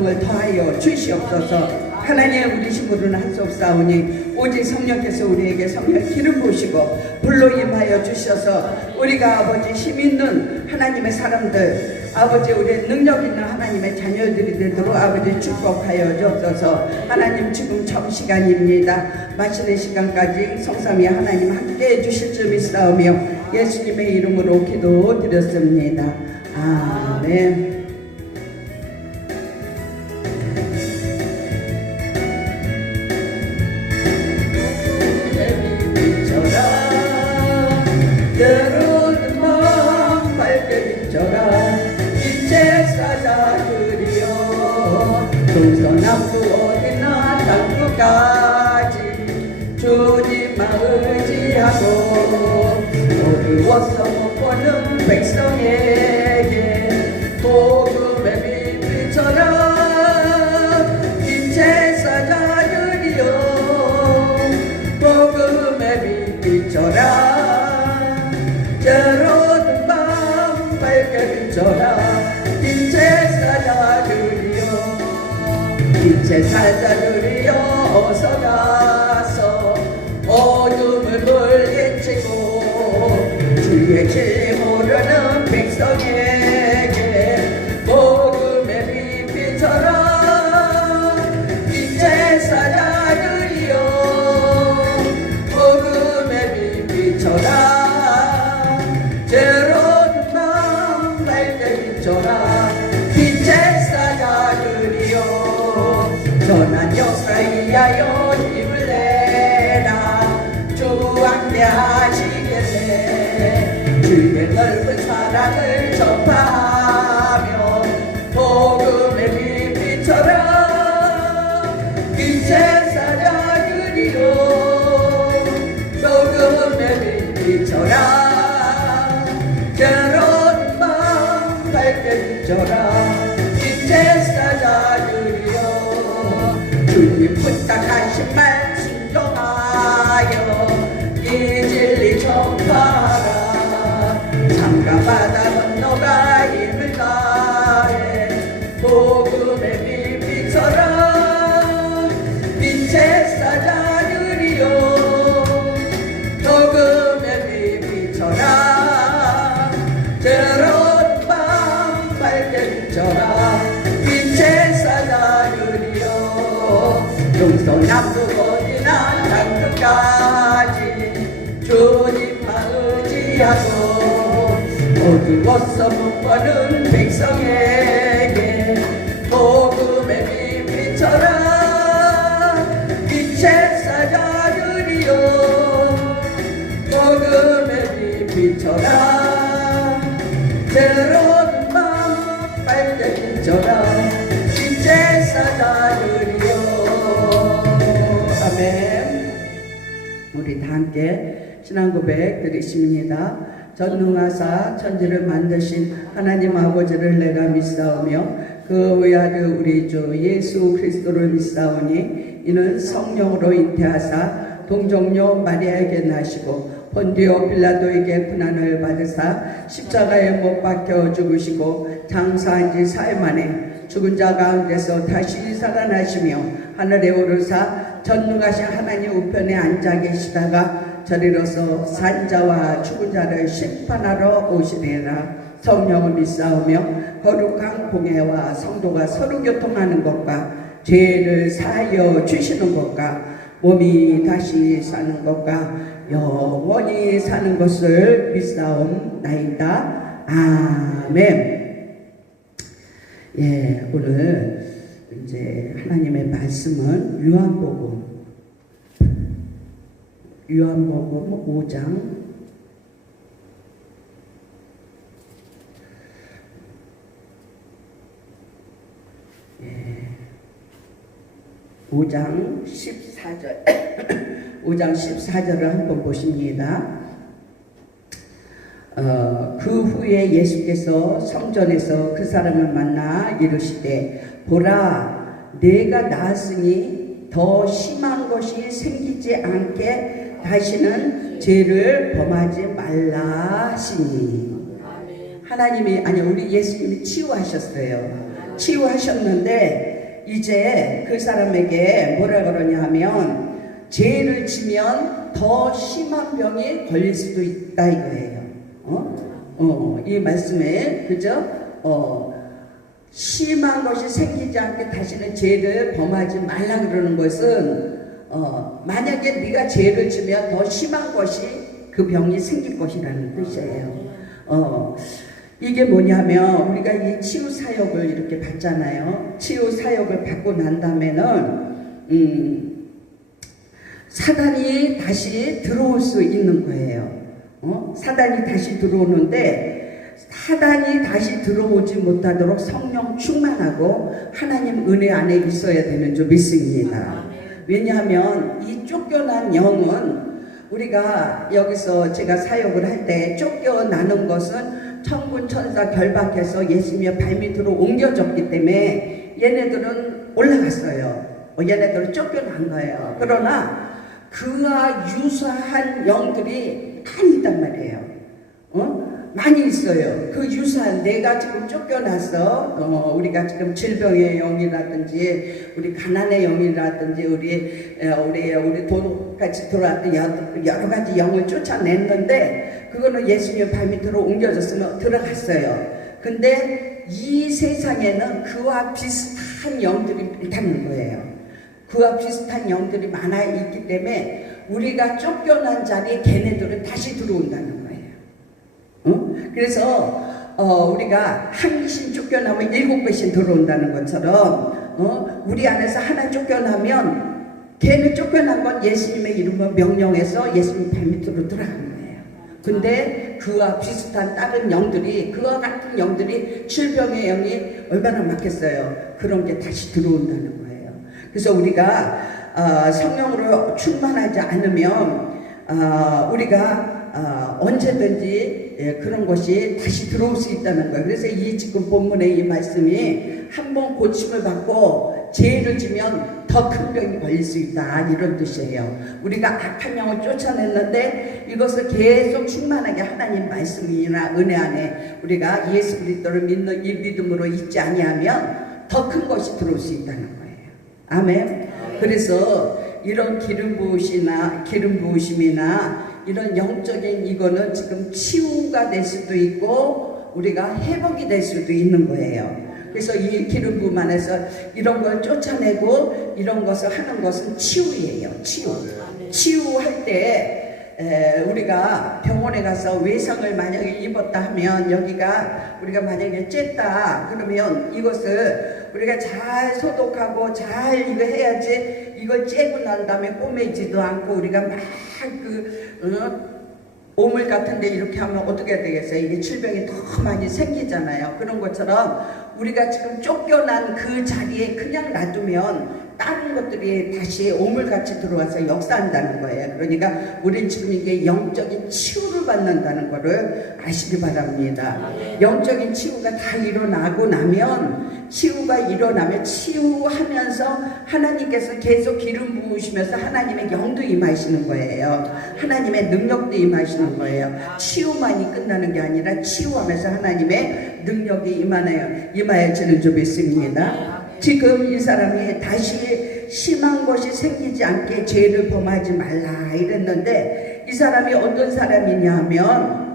권능을 더하여 주시옵소서. 하나님, 우리 힘으로는 할 수 없사오니 오직 성령께서 우리에게 성령 기름 부으시고 불로 임하여 주셔서 우리가 아버지 힘있는 하나님의 사람들, 아버지 우리의 능력 있는 하나님의 자녀들이 되도록 아버지 축복하여 주옵소서. 하나님, 지금 점시간입니다. 마치는 시간까지 성삼위 하나님 함께해 주실 줄 믿사오며 예수님의 이름으로 기도드렸습니다. 아멘. 때로는 마음 밝게 비춰라 빛의 사자들이여 동서남북 어디나 땅끝까지 주님만 의지하고 어두워서 못 보는 백성에게 복음의 빛 비춰라 빛의 사자들이여 복음의 빛 비춰라 때로는 마음 밝게 비춰라 빛의 사자들이여 빛의 사자들이여 어서 가서 어둠을 물리치고 주의 길 모르는 백성에게 복음의 빛 비춰라 빛의 사자들이여 복음의 빛 비춰라 때로는 마음 밝게 비춰라 빛의 사자들이여 선한 역사에 위하여 힘을 내라 주 함께하시겠네 주의 넓은 사랑을 전파하며 복음의 빛 비춰라 빛의 사자들이여 복음의 빛 비춰라 때로는 마음 밝게 비춰라 빛의 사자들이여 주님 부탁하신 말 순종하여 이 진리 전파하라 창가 바다 건너가 힘을 다해 복음의 빛 비춰라 빛의 사자들이여 복음의 빛 비춰라 때로는 마음 밝게 비춰라 빛의 사자들이여 동서남북 어디나 땅끝까지 주님만 의지하고 어두워서 못 보는 백성에게 복음의 빛 비춰라 빛의 사자들이여 복음의 빛 비춰라 때로는 마음 밝게 비춰라 빛의 사자들이여. 아멘. 우리 다 함께 신앙 고백 드리십니다. 전능하사 천지를 만드신 하나님 아버지를 내가 믿사오며 그 외아들 우리 주 예수 그리스도를 믿사오니 이는 성령으로 잉태하사 동정녀 마리아에게 나시고 본디오 빌라도에게 고난을 받으사 십자가에 못 박혀 죽으시고 장사한 지 사흘 만에 죽은 자 가운데서 다시 살아나시며 하늘에 오르사 전능하신 하나님 우편에 앉아 계시다가 저리로서 산자와 죽은 자를 심판하러 오시리라. 성령을 믿사오며 거룩한 공회와 성도가 서로 교통하는 것과 죄를 사하여 주시는 것과 몸이 다시 사는 것과 영원히 사는 것을 믿사옵나이다. 아멘. 예, 오늘 이제 하나님의 말씀은 요한복음 5장 5장 14절 5장 14절을 한번 보십니다. 그 후에 예수께서 성전에서 그 사람을 만나 이르시되 보라 내가 나았으니 더 심한 것이 생기지 않게 다시는 죄를 범하지 말라 하시니. 하나님이 아니 우리 예수님이 치유하셨어요. 치유하셨는데 이제 그 사람에게 뭐라 그러냐 하면 죄를 지면 더 심한 병이 걸릴 수도 있다 이거예요. 이 말씀에 그죠? 심한 것이 생기지 않게 다시는 죄를 범하지 말라 그러는 것은 만약에 네가 죄를 지면 더 심한 것이 그 병이 생길 것이라는 뜻이에요. 이게 뭐냐면 우리가 이 치유 사역을 이렇게 받잖아요. 치유 사역을 받고 난 다음에는 사단이 다시 들어올 수 있는 거예요. 사단이 다시 들어오는데 사단이 다시 들어오지 못하도록 성령 충만하고 하나님 은혜 안에 있어야 되는 줄 믿습니다. 왜냐하면 이 쫓겨난 영은 우리가 여기서 제가 사역을 할 때 쫓겨나는 것은 천군 천사 결박해서 예수님의 발밑으로 옮겨졌기 때문에 얘네들은 올라갔어요. 얘네들은 쫓겨난 거예요. 그러나 그와 유사한 영들이 많이 있단 말이에요. 많이 있어요. 그 유사한 내가 지금 쫓겨나서 우리가 지금 질병의 영이라든지 우리 가난의 영이라든지 우리 돈같이 들어왔던 여러 가지 영을 쫓아냈는데 그거는 예수님 발밑으로 옮겨졌으면 들어갔어요. 근데 이 세상에는 그와 비슷한 영들이 있다는 거예요. 그와 비슷한 영들이 많아 있기 때문에 우리가 쫓겨난 자리에 걔네들은 다시 들어온다는 거예요. 그래서 우리가 한 귀신 쫓겨나면 7배씩 들어온다는 것처럼 우리 안에서 하나 쫓겨나면 걔는 쫓겨난 건 예수님의 이름으로 명령해서 예수님 발밑으로 들어가는 거예요. 근데 그와 비슷한 다른 영들이 그와 같은 영들이 질병의 영이 얼마나 많겠어요. 그런 게 다시 들어온다는 거예요. 그래서 우리가 성령으로 충만하지 않으면 우리가 언제든지 그런 것이 다시 들어올 수 있다는 거예요. 그래서 이 지금 본문의 이 말씀이 한번 고침을 받고 죄를 지면 더 큰 병이 걸릴 수 있다 이런 뜻이에요. 우리가 악한 영을 쫓아냈는데 이것을 계속 충만하게 하나님 말씀이나 은혜 안에 우리가 예수 그리스도를 믿는 이 믿음으로 있지 아니하면 더 큰 것이 들어올 수 있다는 거예요. 아멘. 그래서 이런 기름 부으심이나 이런 영적인 이거는 지금 치유가 될 수도 있고 우리가 회복이 될 수도 있는 거예요. 그래서 이 기름 부음 안에서 이런 걸 쫓아내고 이런 것을 하는 것은 치유예요. 치유할 때 우리가 병원에 가서 외상을 만약에 입었다 하면 여기가 우리가 만약에 쬐다 그러면 이것을 우리가 잘 소독하고 잘 이거 해야지 이걸 쬐고 난 다음에 꼬매지도 않고 우리가 막 오물 같은데 이렇게 하면 어떻게 되겠어요? 이게 질병이 더 많이 생기잖아요. 그런 것처럼 우리가 지금 쫓겨난 그 자리에 그냥 놔두면 다른 것들이 다시 오물같이 들어와서 역사한다는 거예요. 그러니까 우린 지금 이게 영적인 치유를 받는다는 것을 아시기 바랍니다. 영적인 치유가 다 일어나고 나면 치유하면서 하나님께서 계속 기름 부으시면서 하나님의 영도 임하시는 거예요. 하나님의 능력도 임하시는 거예요. 치유만이 끝나는 게 아니라 치유하면서 하나님의 능력이 임하여지는 줄 믿습니다. 지금 이 사람이 다시 심한 것이 생기지 않게 죄를 범하지 말라 이랬는데 이 사람이 어떤 사람이냐 하면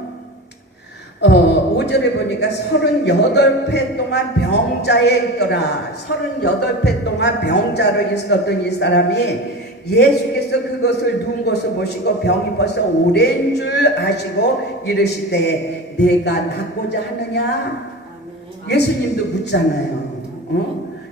5절에 보니까 38회 동안 병자에 있더라. 38회 동안 병자로 있었던 이 사람이 예수께서 그것을 누운 것을 보시고 병이 벌써 오랜 줄 아시고 이르시되 내가 낫고자 하느냐? 예수님도 묻잖아요.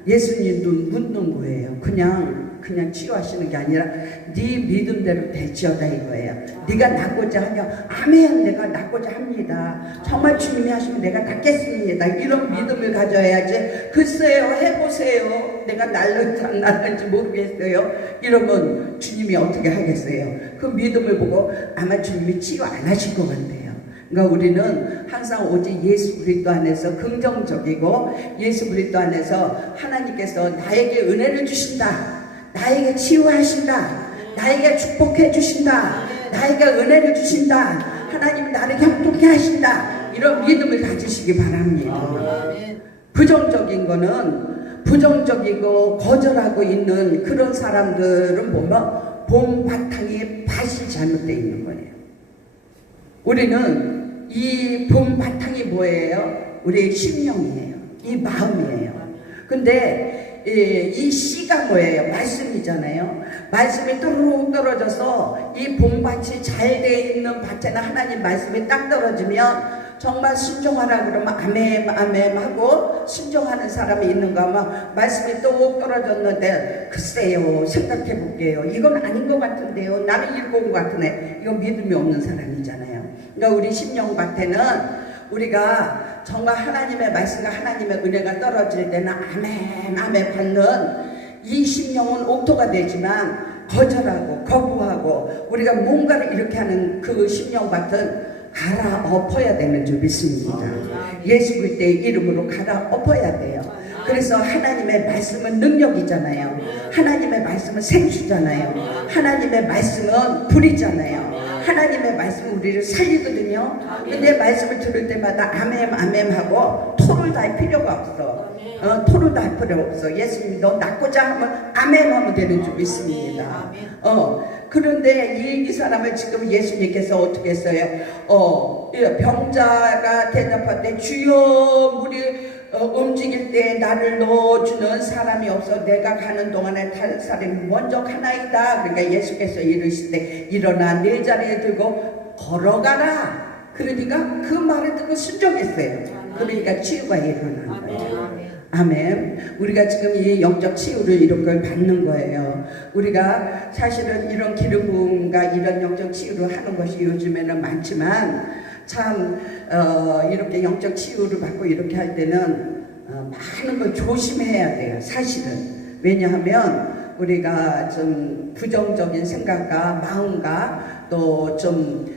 예수님도 묻는 거예요. 그냥 치유하시는 게 아니라 네 믿음대로 되지어다 이거예요. 네가 낫고자 하냐? 아멘. 내가 낫고자 합니다. 정말 주님이 하시면 내가 낫겠습니다. 이런 믿음을 가져야지. 글쎄요 해보세요. 내가 낫는지 안 낫는지 모르겠어요. 이러면 주님이 어떻게 하겠어요? 그 믿음을 보고 아마 주님이 치유 안 하실 것 같아요. 그러니까 우리는 항상 오직 예수 그리스도 안에서 긍정적이고 예수 그리스도 안에서 하나님께서 나에게 은혜를 주신다. 나에게 치유하신다. 나에게 축복해 주신다. 나에게 은혜를 주신다. 하나님 나를 형통케 하신다. 이런 믿음을 가지시기 바랍니다. 부정적인 거는 부정적이고 거절하고 있는 그런 사람들은 보면 봄 바탕에 밭이 잘못되어 있는 거예요. 우리는 이 봄 바탕이 뭐예요? 우리의 심령이에요. 이 마음이에요. 근데 이 씨가 뭐예요? 말씀이잖아요. 말씀이 또르륵 떨어져서 이 봄밭이 잘 돼 있는 밭에는 하나님 말씀이 딱 떨어지면 정말 순종하라 그러면 아멘 아멘 하고 순종하는 사람이 있는가 하면 말씀이 또 떨어졌는데 글쎄요 생각해 볼게요 이건 아닌 것 같은데요 나는 읽고 온 것 같으네 이건 믿음이 없는 사람이잖아요. 그러니까 우리 심령밭에는 우리가 정말 하나님의 말씀과 하나님의 은혜가 떨어질 때는 아멘 아멘 받는 이 심령은 옥토가 되지만 거절하고 거부하고 우리가 뭔가를 이렇게 하는 그 심령밭은 갈아엎어야 되는 줄 믿습니다. 예수 그리스도의 이름으로 갈아엎어야 돼요. 그래서 하나님의 말씀은 능력이잖아요. 하나님의 말씀은 생수잖아요. 하나님의 말씀은 불이잖아요. 하나님의 말씀은 우리를 살리거든요. 근데 말씀을 들을 때마다 아멘 아멘 하고 토를 달 필요가 없어. 토를 달 필요 없어. 예수님 너 낫고자 하면 아멘 하면 되는 줄 믿습니다. 그런데 이 사람을 지금 예수님께서 어떻게 했어요? 병자가 대답할 때 주여 물이 움직일 때 나를 넣어주는 사람이 없어 내가 가는 동안에 다른 사람이 먼저 가나이다. 그러니까 예수께서 이르시되 일어나 네 자리에 들고 걸어가라. 그러니까 그 말을 듣고 순종했어요. 그러니까 치유가 일어난 거예요. 아멘. 우리가 지금 이 영적 치유를 이렇게 받는 거예요. 우리가 사실은 이런 기름 부음과 이런 영적 치유를 하는 것이 요즘에는 많지만 참 이렇게 영적 치유를 받고 이렇게 할 때는 많은 걸 조심해야 돼요. 사실은. 왜냐하면 우리가 좀 부정적인 생각과 마음과 또 좀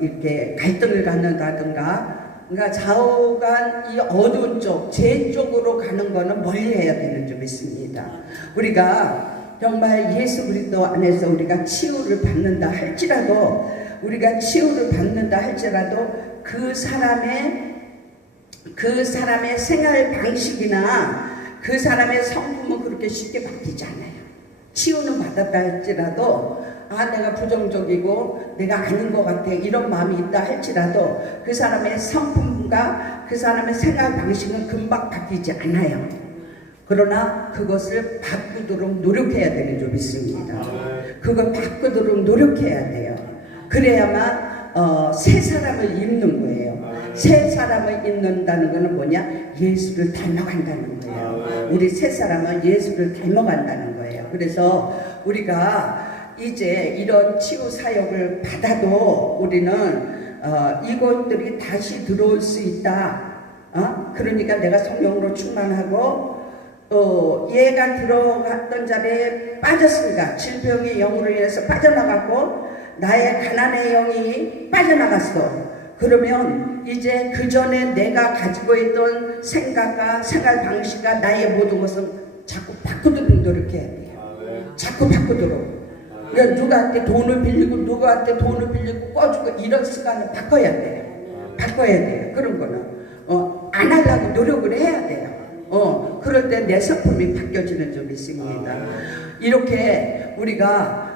이렇게 갈등을 갖는다든가 그러니까 좌우간 이 어두운 쪽, 제 쪽으로 가는 거는 멀리 해야 되는 줄 믿습니다. 우리가 정말 예수 그리스도 안에서 우리가 치유를 받는다 할지라도 우리가 치유를 받는다 할지라도 그 사람의 생활 방식이나 그 사람의 성품은 그렇게 쉽게 바뀌지 않아요. 치유는 받았다 할지라도 내가 부정적이고 내가 아닌 것 같아 이런 마음이 있다 할지라도 그 사람의 성품과 그 사람의 생활 방식은 금방 바뀌지 않아요. 그러나 그것을 바꾸도록 노력해야 되는 줄 믿습니다. 그걸 바꾸도록 노력해야 돼요. 그래야만 새 사람을 입는 거예요. 새 사람을 입는다는 것은 뭐냐? 예수를 닮아간다는 거예요. 우리 새 사람은 예수를 닮아간다는 거예요. 그래서 우리가 이제 이런 치유 사역을 받아도 우리는 이것들이 다시 들어올 수 있다. 그러니까 내가 성령으로 충만하고 얘가 들어갔던 자리에 빠졌으니까 질병의 영으로 인해서 빠져나갔고 나의 가난의 영이 빠져나갔어. 그러면 이제 그 전에 내가 가지고 있던 생각과 생활 방식과 나의 모든 것은 자꾸 바꾸도록 노력해야 돼요. 자꾸 바꾸도록. 그러니까 누구한테 돈을 빌리고 누구한테 돈을 빌리고 꺼주고 이런 습관을 바꿔야 돼요. 바꿔야 돼요. 그런 거는 안 하려고 노력을 해야 돼요. 그럴 때 내 성품이 바뀌어지는 줄 믿습니다. 이렇게 우리가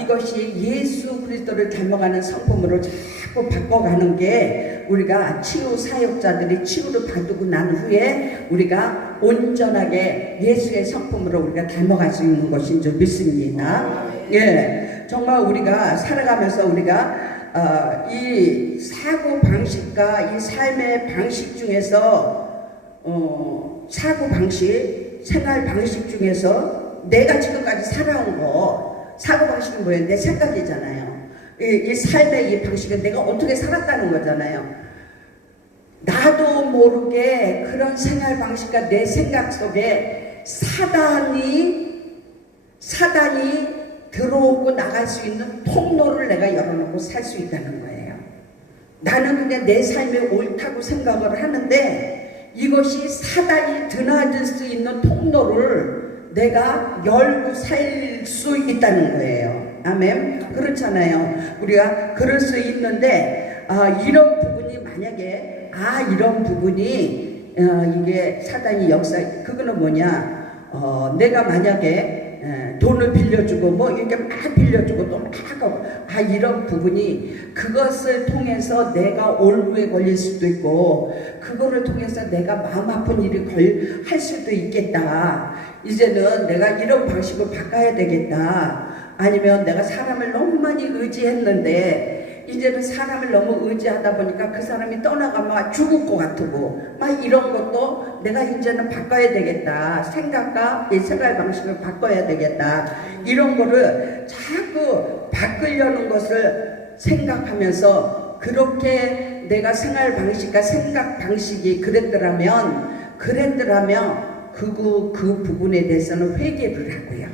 이것이 예수 그리스도를 닮아가는 성품으로 자꾸 바꿔가는 게 우리가 치유 사역자들이 치유를 받고 난 후에 우리가 온전하게 예수의 성품으로 우리가 닮아갈 수 있는 것인 줄 믿습니다. 예, 정말 우리가 살아가면서 우리가 이 사고 방식과 이 삶의 방식 중에서 사고 방식, 생활 방식 중에서 내가 지금까지 살아온 거 사고 방식은 뭐예요? 내 생각이잖아요. 이 삶의 이 방식은 내가 어떻게 살았다는 거잖아요. 나도 모르게 그런 생활 방식과 내 생각 속에 사단이 들어오고 나갈 수 있는 통로를 내가 열어놓고 살 수 있다는 거예요. 나는 그냥 내 삶이 옳다고 생각을 하는데 이것이 사단이 드나들 수 있는 통로를 내가 열고 살 수 있다는 거예요. 아멘. 그렇잖아요. 우리가 그럴 수 있는데 이런 부분이 만약에 이런 부분이 이게 사단이 역사, 그거는 뭐냐, 내가 만약에 돈을 빌려주고 뭐 이렇게 막 빌려주고 또 막 하고 이런 부분이 그것을 통해서 내가 올무에 걸릴 수도 있고 그거를 통해서 내가 마음 아픈 일이 할 수도 있겠다. 이제는 내가 이런 방식을 바꿔야 되겠다. 아니면 내가 사람을 너무 많이 의지했는데 이제는 사람을 너무 의지하다 보니까 그 사람이 떠나가면 죽을 것 같고 막 이런 것도 내가 이제는 바꿔야 되겠다. 생각과 이 생활 방식을 바꿔야 되겠다. 이런 거를 자꾸 바꾸려는 것을 생각하면서 그렇게 내가 생활 방식과 생각 방식이 그랬더라면 그 부분에 대해서는 회개를 하고요.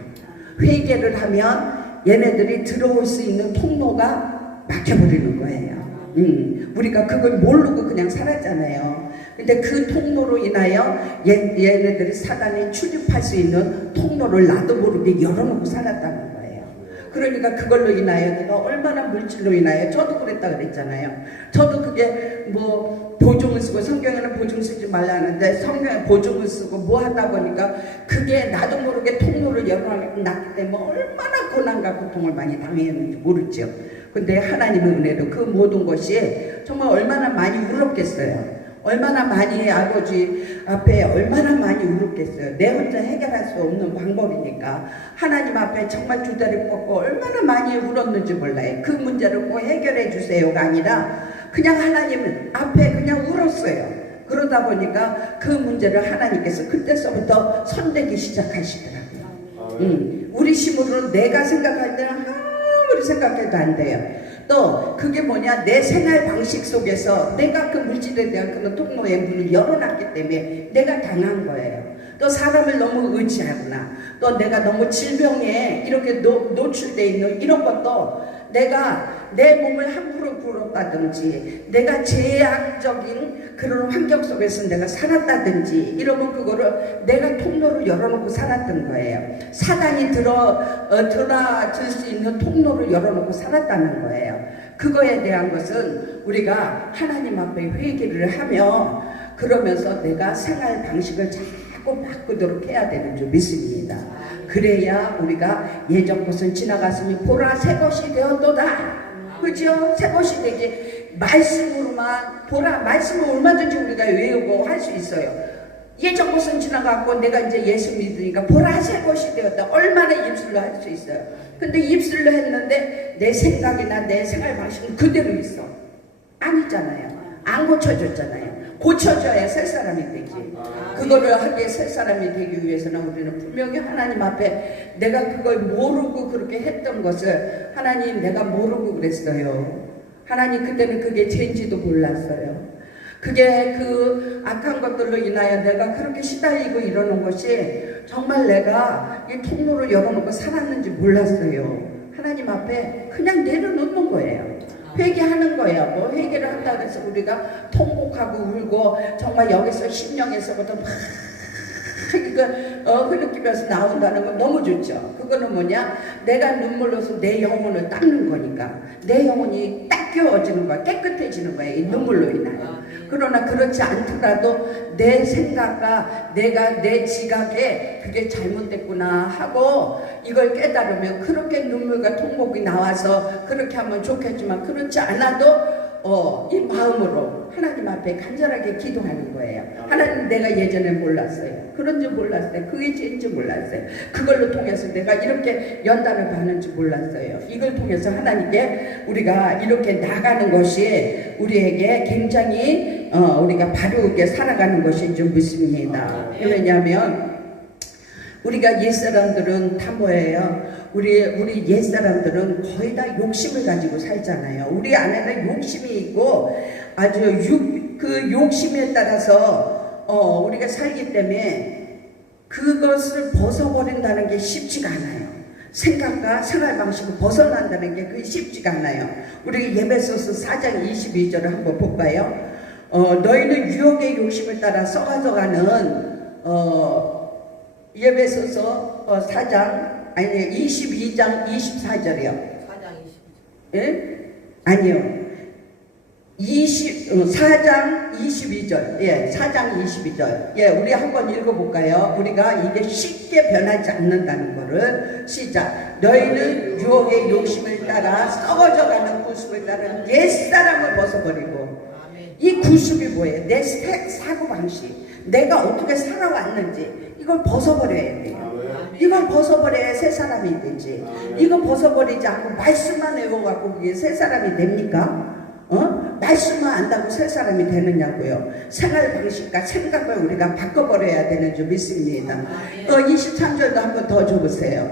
회개를 하면 얘네들이 들어올 수 있는 통로가 막혀버리는 거예요. 우리가 그걸 모르고 그냥 살았잖아요. 근데 그 통로로 인하여 얘네들이 사단에 출입할 수 있는 통로를 나도 모르게 열어놓고 살았다는 거예요. 그러니까 그걸로 인하여 내가 얼마나 물질로 인하여 저도 그랬다 그랬잖아요. 저도 그게 뭐 보증을 쓰고 성경에는 보증 쓰지 말라 하는데 성경에 보증을 쓰고 뭐 하다 보니까 그게 나도 모르게 통로를 열어놨기 때문에 얼마나 고난과 고통을 많이 당했는지 모르죠. 근데 하나님의 은혜로 그 모든 것이 정말 얼마나 많이 울었겠어요. 얼마나 많이 아버지 앞에 얼마나 많이 울었겠어요. 내 혼자 해결할 수 없는 방법이니까 하나님 앞에 정말 주다리 뻗고 얼마나 많이 울었는지 몰라요. 그 문제를 꼭 해결해 주세요가 아니라 그냥 하나님 앞에 그냥 울었어요. 그러다 보니까 그 문제를 하나님께서 그때서부터 손대기 시작하시더라고요. 우리 힘으로는 내가 생각할 때는 아무리 생각해도 안 돼요. 또 그게 뭐냐, 내 생활 방식 속에서 내가 그 물질에 대한 그런 통로의 문을 열어놨기 때문에 내가 당한 거예요. 또 사람을 너무 의지하거나 또 내가 너무 질병에 이렇게 노출되어 있는 이런 것도 내가 내 몸을 함부로 굴었다든지 내가 제약적인 그런 환경 속에서 내가 살았다든지 이러면 그거를 내가 통로를 열어놓고 살았던 거예요. 사단이 들어줄 수 있는 통로를 열어놓고 살았다는 거예요. 그거에 대한 것은 우리가 하나님 앞에 회개를 하며 그러면서 내가 생활 방식을 자꾸 바꾸도록 해야 되는 줄 믿습니다. 그래야 우리가 예전 것은 지나갔으니 보라 새 것이 되었도다. 그죠? 새 것이 되지. 말씀으로만 보라, 말씀을 얼마든지 우리가 외우고 할 수 있어요. 예전 것은 지나갔고 내가 이제 예수 믿으니까 보라 새 것이 되었다. 얼마나 입술로 할 수 있어요. 근데 입술로 했는데 내 생각이나 내 생활 방식은 그대로 있어. 아니잖아요. 안 고쳐졌잖아요. 고쳐져야 새 사람이 되지. 그거를 하기에 새 사람이 되기 위해서는 우리는 분명히 하나님 앞에 내가 그걸 모르고 그렇게 했던 것을 하나님 내가 모르고 그랬어요. 하나님 그때는 그게 죄인지도 몰랐어요. 그게 그 악한 것들로 인하여 내가 그렇게 시달리고 이러는 것이 정말 내가 이 통로를 열어놓고 살았는지 몰랐어요. 하나님 앞에 그냥 내려놓는 거예요. 회개하는 거예요. 뭐 회개를 한다고 해서 우리가 통곡하고 울고 정말 여기서 심령에서부터 막 이거 흐느끼면서 나온다는 건 너무 좋죠. 그거는 뭐냐, 내가 눈물로서 내 영혼을 닦는 거니까 내 영혼이 닦여지는 거야. 깨끗해지는 거야, 이 눈물로 인하여. 그러나 그렇지 않더라도 내 생각과 내가 내 지각에 그게 잘못됐구나 하고 이걸 깨달으면 그렇게 눈물과 통곡이 나와서 그렇게 하면 좋겠지만 그렇지 않아도 이 마음으로 하나님 앞에 간절하게 기도하는 거예요. 하나님 내가 예전에 몰랐어요. 그런 줄 몰랐어요. 그게 죄인지 몰랐어요. 그걸로 통해서 내가 이렇게 연단을 받는지 몰랐어요. 이걸 통해서 하나님께 우리가 이렇게 나가는 것이 우리에게 굉장히 우리가 바르게 살아가는 것인 줄 믿습니다. 왜냐하면 우리가 옛사람들은 다 뭐예요? 우리 옛사람들은 거의 다 욕심을 가지고 살잖아요. 우리 안에는 욕심이 있고 아주 그 욕심에 따라서 우리가 살기 때문에 그것을 벗어버린다는 게 쉽지가 않아요. 생각과 생활 방식을 벗어난다는 게 그게 쉽지가 않아요. 우리 예배소서 4장 22절을 한번 볼까요? 너희는 유혹의 욕심을 따라 썩어져가는 예배소서 4장 아니 22장 24절이요. 4장 22절. 예? 아니요. 4장 22절. 예, 4장 22절. 예, 우리 한번 읽어볼까요? 우리가 이게 쉽게 변하지 않는다는 거를. 시작. 너희는 유혹의 욕심을 따라 썩어져가는 구습을 따른 옛사람을 벗어버리고. 이 구습이 뭐예요? 내 사고방식, 내가 어떻게 살아왔는지 이걸 벗어버려야 돼요. 이걸 벗어버려야 새 사람이 되지. 이거 벗어버리지 않고 말씀만 외워갖고 그게 새 사람이 됩니까? 말씀만 안다고 새 사람이 되느냐고요. 생활 방식과 생각을 우리가 바꿔버려야 되는 줄 믿습니다. 23절도 한번 더 줘보세요.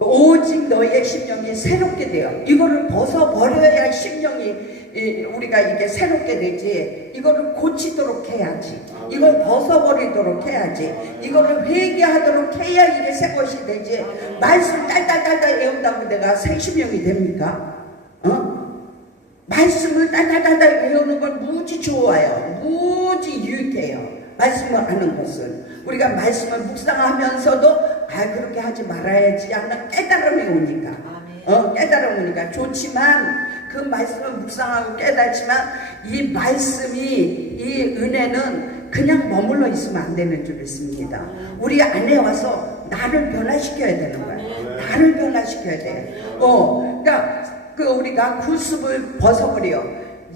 오직 너희의 심령이 새롭게 되어. 이거를 벗어버려야 심령이 우리가 이게 새롭게 되지. 이거를 고치도록 해야지. 이걸 벗어버리도록 해야지. 이거를 회개하도록 해야 이게 새 것이 되지. 말씀 딸딸딸딸 외운다고 내가 새 심령이 됩니까? 말씀을 딸딸딸딸 외우는 건 무지 좋아요. 무지 유익해요. 말씀을 아는 것은. 우리가 말씀을 묵상하면서도 그렇게 하지 말아야지 하는 깨달음이 오니까. 깨달음이 오니까 좋지만 그 말씀을 묵상하고 깨닫지만 이 말씀이, 이 은혜는 그냥 머물러 있으면 안 되는 줄 믿습니다. 우리 안에 와서 나를 변화시켜야 되는 거예요. 나를 변화시켜야 돼요. 그러니까 우리가 구습을 벗어버려.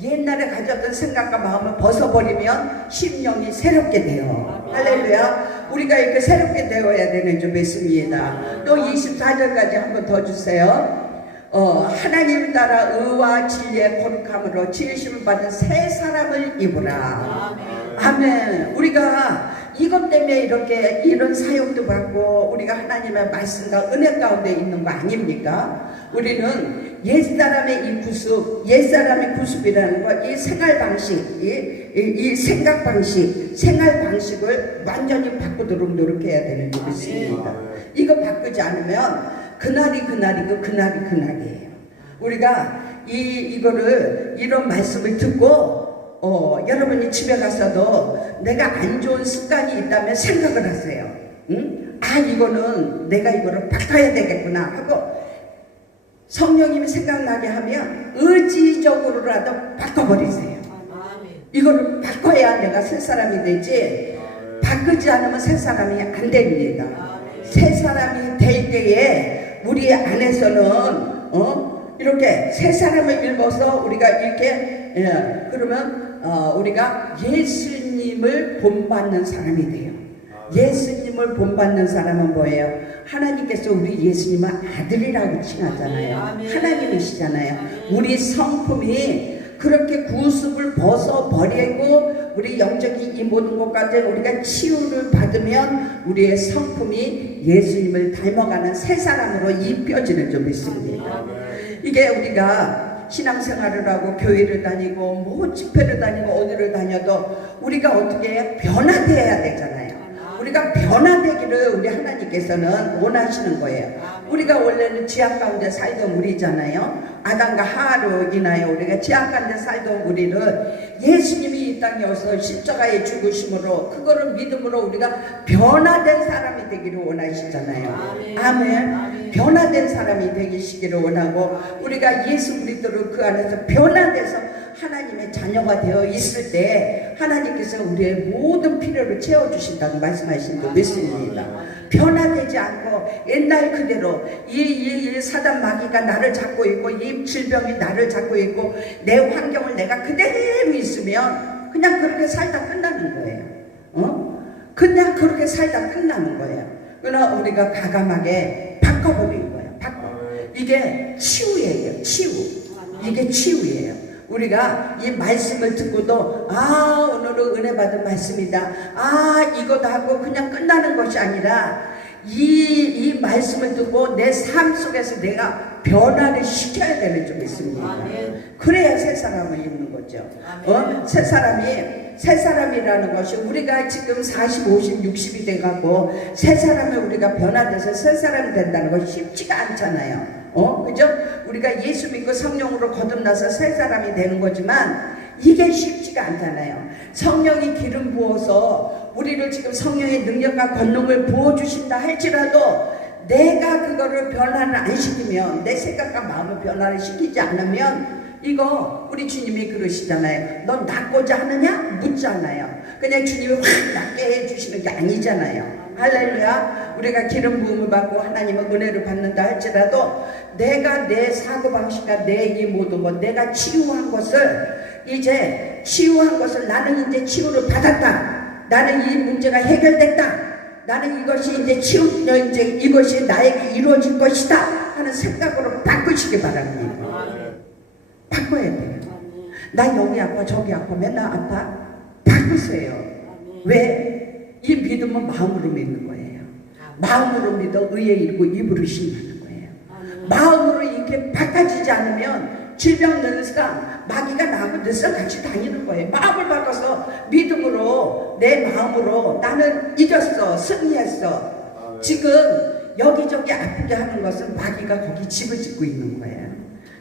옛날에 가졌던 생각과 마음을 벗어버리면 심령이 새롭게 돼요. 할렐루야. 우리가 이렇게 새롭게 되어야 되는 줄 믿습니다. 또 24절까지 한번 더 주세요. 하나님 따라 의와 진리의 거룩함으로 지으심을 받은 새 사람을 입으라. 아멘. 우리가 이것 때문에 이렇게 이런 사역도 받고 우리가 하나님의 말씀과 은혜 가운데 있는 거 아닙니까? 우리는 옛사람의 이 구습, 옛사람의 구습이라는 거, 이 생활 방식, 이 생각 방식, 생활 방식을 완전히 바꾸도록 노력해야 되는 줄 믿습니다. 이거 바꾸지 않으면 그날이 그날이에요. 우리가 이거를 이런 말씀을 듣고 여러분이 집에 가서도 내가 안 좋은 습관이 있다면 생각을 하세요. 이거는 내가 이거를 바꿔야 되겠구나 하고 성령님이 생각나게 하면 의지적으로라도 바꿔버리세요. 이거를 바꿔야 내가 새 사람이 되지, 바꾸지 않으면 새 사람이 안 됩니다. 새 사람이 될 때에 우리 안에서는 이렇게 새 사람을 읽어서 우리가 이렇게 그러면 우리가 예수님을 본받는 사람이 돼요. 예수님을 본받는 사람은 뭐예요? 하나님께서 우리 예수님을 아들이라고 칭하잖아요. 하나님이시잖아요. 우리 성품이 그렇게 구습을 벗어버리고 우리 영적인 이 모든 것까지 우리가 치유를 받으면 우리의 성품이 예수님을 닮아가는 새 사람으로 입혀지는 줄 믿습니다. 이게 우리가 신앙생활을 하고 교회를 다니고 뭐 집회를 다니고 어디를 다녀도 우리가 어떻게 변화되어야 되잖아요. 우리가 변화되기를 우리 하나님께서는 원하시는 거예요. 우리가 원래는 지하 가운데 살던 우리잖아요. 아담과 하와로 인하여 우리가 지하 가운데 살던 우리를 예수님이 이 땅에 와서 십자가에 죽으심으로 그거를 믿음으로 우리가 변화된 사람이 되기를 원하시잖아요. 아멘. 변화된 사람이 되시기를 원하고 우리가 예수 그리스도를 그 안에서 변화돼서 하나님의 자녀가 되어 있을 때 하나님께서 우리의 모든 필요를 채워주신다고 말씀하신 줄 믿습니다. 변화되지 않고 옛날 그대로 이 사단 마귀가 나를 잡고 있고 이 질병이 나를 잡고 있고 내 환경을 내가 그대로 있으면 그냥 그렇게 살다 끝나는 거예요. 그냥 그렇게 살다 끝나는 거예요. 그러나 우리가 과감하게 바꿔버리는 거예요. 이게 치유예요. 치유. 이게 치유예요. 우리가 이 말씀을 듣고도 오늘은 은혜 받은 말씀이다. 이거다 하고 그냥 끝나는 것이 아니라 이 말씀을 듣고 내 삶 속에서 내가 변화를 시켜야 되는 줄 믿습니다. 그래야 새 사람을 입는 거죠. 새 사람이라는 것이 우리가 지금 40, 50, 60이 돼가고 새 사람을 우리가 변화돼서 새 사람이 된다는 것이 쉽지가 않잖아요. 그죠? 우리가 예수 믿고 성령으로 거듭나서 새 사람이 되는 거지만 이게 쉽지가 않잖아요. 성령이 기름 부어서 우리를 지금 성령의 능력과 권능을 부어주신다 할지라도 내가 그거를 변화를 안 시키면 내 생각과 마음을 변화를 시키지 않으면 이거 우리 주님이 그러시잖아요. 넌 낫고자 하느냐? 묻잖아요. 그냥 주님이 확 낫게 해주시는 게 아니잖아요. 할렐루야. 우리가 기름 부음을 받고 하나님의 은혜를 받는다 할지라도 내가 내 사고방식과 내 이 모든 것, 내가 치유한 것을 이제 치유한 것을 나는 이제 치유를 받았다. 나는 이 문제가 해결됐다. 나는 이것이 이제 이제 이것이 나에게 이루어질 것이다 하는 생각으로 바꾸시기 바랍니다. 바꿔야 돼요. 나 여기 아파 저기 아파 맨날 아파. 바꾸세요. 왜? 이 믿음은 마음으로 믿는 거예요. 마음으로 믿어 의에 이르고 입으로 신하는 거예요. 마음으로 이렇게 바꿔지지 않으면 질병 늘상 마귀가 나하고 늘상 같이 다니는 거예요. 마음을 바꿔서 믿음으로 내 마음으로 나는 이겼어, 승리했어. 지금 여기저기 아프게 하는 것은 마귀가 거기 집을 짓고 있는 거예요.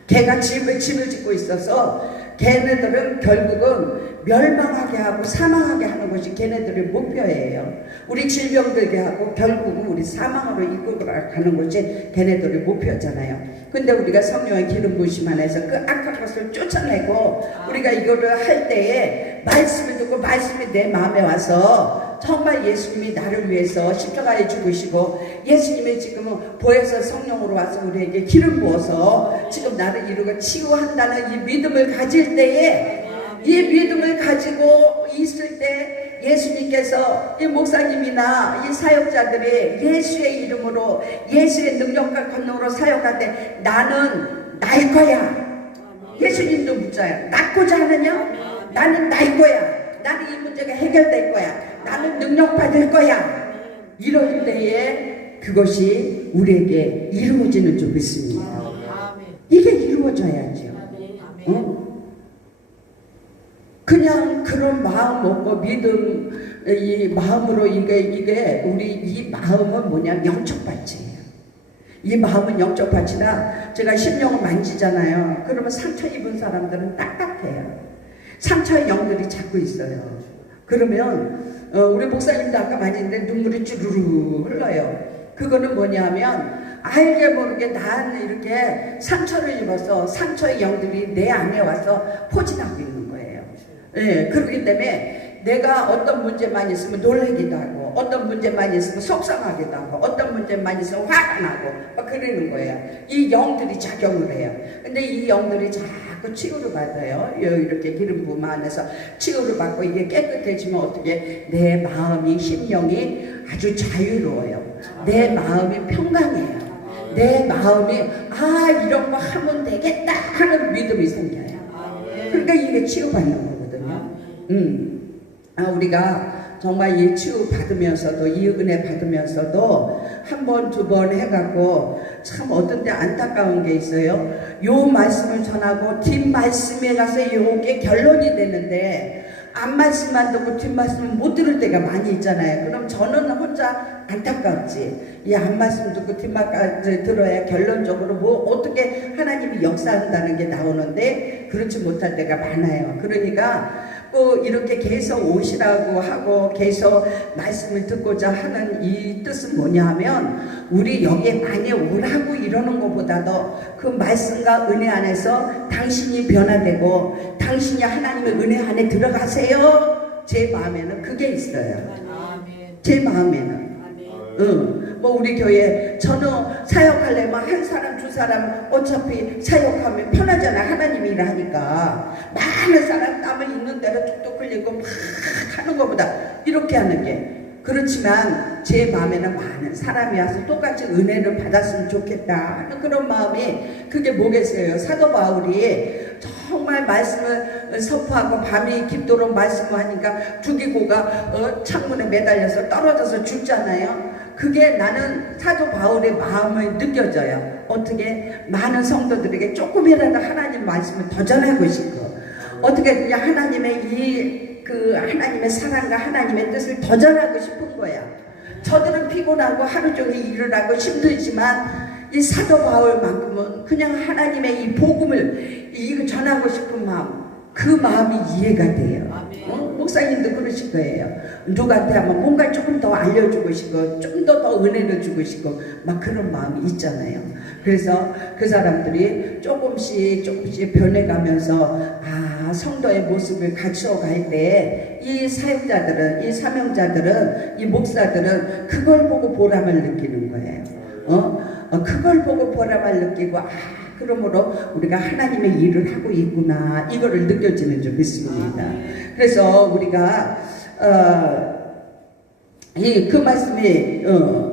걔가 집을 짓고 있어서 걔네들은 결국은 멸망하게 하고 사망하게 하는 것이 걔네들의 목표예요. 우리 질병 들게 하고 결국은 우리 사망으로 이끌고 가는 것이 걔네들의 목표잖아요. 근데 우리가 성령의 기름 부으심 안에서 그 악한 것을 쫓아내고 우리가 이거를 할 때에 말씀을 듣고 말씀이 내 마음에 와서 정말 예수님이 나를 위해서 십자가에 죽으시고 예수님이 지금은 보혜사 성령으로 와서 우리에게 기름 부어서 지금 나를 이루고 치유한다는 이 믿음을 가질 때에 이 믿음을 가지고 있을 때 예수님께서 이 목사님이나 이 사역자들이 예수의 이름으로 예수의 능력과 권능으로 사역할 때 나는 날 거야. 예수님도 묻자요. 낫고자 하느냐? 나는 날 거야. 나는 이 문제가 해결될 거야. 나는 능력 받을 거야. 이럴 때에 그것이 우리에게 이루어지는 줄 믿습니다. 이게 이루어져야죠. 그냥 그런 마음 먹고 믿음 이 마음으로 이게 우리 이 마음은 뭐냐? 영적 발치예요. 이 마음은 영적 발치라 제가 심령을 만지잖아요. 그러면 상처 입은 사람들은 딱딱해요. 상처의 영들이 자꾸 있어요. 그러면 우리 목사님도 아까 많이 했는데 눈물이 쭈루루 흘러요. 그거는 뭐냐면 알게 모르게 난 이렇게 상처를 입어서 상처의 영들이 내 안에 와서 포진하고 있는 거예요. 예, 그렇기 때문에 내가 어떤 문제만 있으면 놀라기도 하고 어떤 문제만 있으면 속상하기도 하고 어떤 문제만 있으면 화가 나고 막 그러는 거예요. 이 영들이 작용을 해요. 근데 이 영들이 자꾸 치유를 받아요. 이렇게 기름 부음 안에서 치유를 받고 이게 깨끗해지면 어떻게 내 마음이 심령이 아주 자유로워요. 내 마음이 평강해요. 내 마음이 이런 거 하면 되겠다 하는 믿음이 생겨요. 그러니까 이게 치유받는 거거든요. 우리가 정말 이 치유 받으면서도 이 은혜 받으면서도 한 번, 두 번 해갖고 참 어떤 때 안타까운 게 있어요. 요 말씀을 전하고 뒷 말씀에 가서 요게 결론이 되는데 앞 말씀만 듣고 뒷 말씀은 못 들을 때가 많이 있잖아요. 그럼 저는 혼자 안타깝지. 이 앞 말씀 듣고 뒷 말까지 들어야 결론적으로 뭐 어떻게 하나님이 역사한다는 게 나오는데 그렇지 못할 때가 많아요. 그러니까 꼭 이렇게 계속 오시라고 하고 계속 말씀을 듣고자 하는 이 뜻은 뭐냐 하면 우리 여기에 많이 오라고 이러는 것보다도 그 말씀과 은혜 안에서 당신이 변화되고 당신이 하나님의 은혜 안에 들어가세요. 제 마음에는 그게 있어요. 제 마음에는 뭐 우리 교회 저는 사역하려면 한 사람 두 사람 어차피 사역하면 편하잖아. 하나님이 일하니까 많은 사람 땀을 있는 대로 툭툭 흘리고 막 하는 것보다 이렇게 하는 게 그렇지만 제 마음에는 많은 사람이 와서 똑같이 은혜를 받았으면 좋겠다 하는 그런 마음이 그게 뭐겠어요. 사도 바울이 정말 말씀을 선포하고 밤이 깊도록 말씀을 하니까 죽이고가 창문에 매달려서 떨어져서 죽잖아요. 그게 나는 사도 바울의 마음을 느껴져요. 어떻게 많은 성도들에게 조금이라도 하나님 말씀을 더 전하고 싶고 어떻게 그냥 하나님의 하나님의 사랑과 하나님의 뜻을 더 전하고 싶은 거야. 저들은 피곤하고 하루 종일 일을 하고 힘들지만 이 사도 바울만큼은 그냥 하나님의 이 복음을 전하고 싶은 마음, 그 마음이 이해가 돼요. 목사님도 그러실 거예요. 누구한테 하면 뭔가 조금 더 알려주고 싶고 좀 더 은혜를 주고 싶고 막 그런 마음이 있잖아요. 그래서 그 사람들이 조금씩 변해가면서 성도의 모습을 갖추어 갈 때 이 사역자들은, 이 사명자들은, 이 목사들은 그걸 보고 보람을 느끼는 거예요. 그걸 보고 보람을 느끼고 그러므로 우리가 하나님의 일을 하고 있구나 이거를 느껴지는 줄 믿습니다. 그래서 우리가 그 말씀이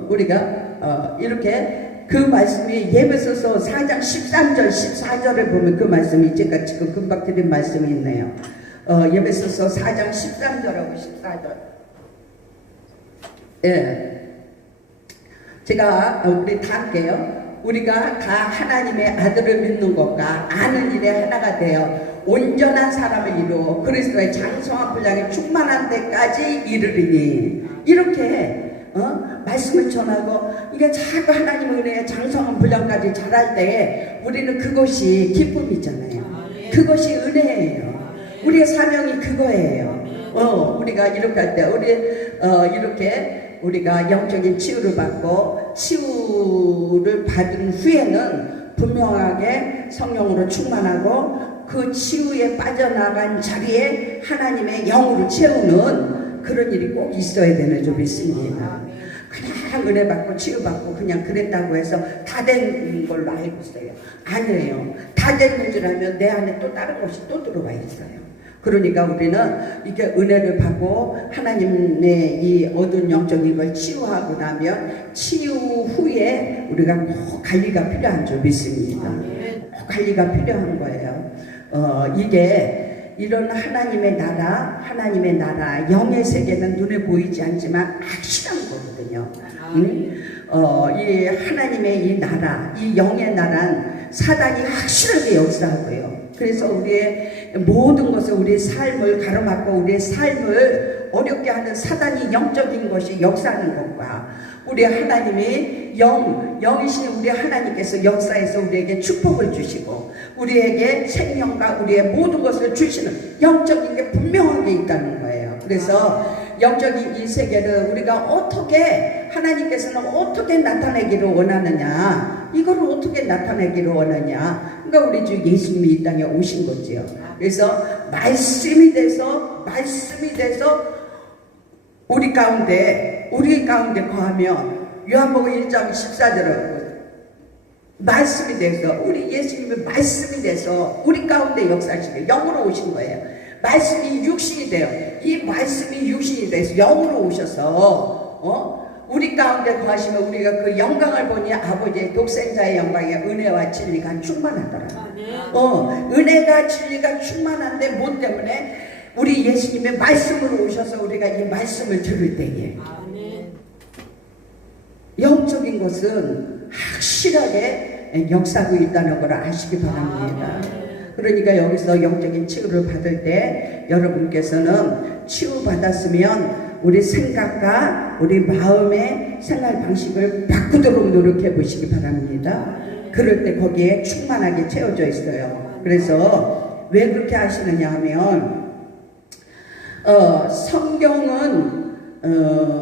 우리가 이렇게 그 말씀이 예배소서 4장 13절 14절에 보면 그 말씀이 제가 지금 금방 드린 말씀이 있네요. 예배소서 4장 13절하고 14절. 예. 제가 우리 다 할게요. 우리가 다 하나님의 아들을 믿는 것과 아는 일에 하나가 되어 온전한 사람을 이루어 그리스도의 장성한 분량에 충만한 데까지 이르리니 이렇게 말씀을 전하고 이게 자꾸 하나님의 은혜에 장성한 분량까지 자랄 때에 우리는 그것이 기쁨이잖아요. 그것이 은혜예요. 우리의 사명이 그거예요. 우리가 이렇게 할 때 이렇게 우리가 영적인 치유를 받고 치유를 받은 후에는 분명하게 성령으로 충만하고 그 치유에 빠져나간 자리에 하나님의 영으로 채우는 그런 일이 꼭 있어야 되는 줄 믿습니다. 그냥 은혜 받고 치유받고 그냥 그랬다고 해서 다 된 걸로 알고 있어요. 아니에요. 다 된 줄 알면 내 안에 또 다른 것이 또 들어와 있어요. 그러니까 우리는 이렇게 은혜를 받고 하나님의 이 어두운 영적인 걸 치유하고 나면 치유 후에 우리가 꼭 관리가 필요한 줄 믿습니다. 꼭 관리가 필요한 거예요. 이게 이런 하나님의 나라, 영의 세계는 눈에 보이지 않지만 확실한 거거든요. 이 하나님의 이 나라, 이 영의 나라는 사단이 확실하게 역사하고요. 그래서 우리의 모든 것을 우리의 삶을 가로막고 우리의 삶을 어렵게 하는 사단이 영적인 것이 역사하는 것과 우리 하나님이 영이신 우리 하나님께서 역사에서 우리에게 축복을 주시고 우리에게 생명과 우리의 모든 것을 주시는 영적인 게 분명하게 있다는 거예요. 그래서 영적인 이 세계를 우리가 어떻게 하나님께서는 어떻게 나타내기를 원하느냐 이거를 어떻게 나타내기를 원하냐 그러니까 우리 주 예수님이 이 땅에 오신 거지요. 그래서 말씀이 돼서 우리 가운데 거하면 요한복음 1장 14절을 말씀이 돼서 우리 예수님의 말씀이 돼서 우리 가운데 역사하시게 영으로 오신 거예요. 말씀이 육신이 돼요. 이 말씀이 육신이 돼서 영으로 오셔서 우리 가운데 거하시면 우리가 그 영광을 보니 아버지의 독생자의 영광에 은혜와 진리가 충만하더라. 은혜가 진리가 충만한데 뭐 때문에 우리 예수님의 말씀으로 오셔서 우리가 이 말씀을 들을 때에 영적인 것은 확실하게 역사하고 있다는 걸 아시기 바랍니다. 그러니까 여기서 영적인 치유를 받을 때 여러분께서는 치유받았으면 우리 생각과 우리 마음의 생활 방식을 바꾸도록 노력해 보시기 바랍니다. 그럴 때 거기에 충만하게 채워져 있어요. 그래서 왜 그렇게 하시느냐 하면 성경은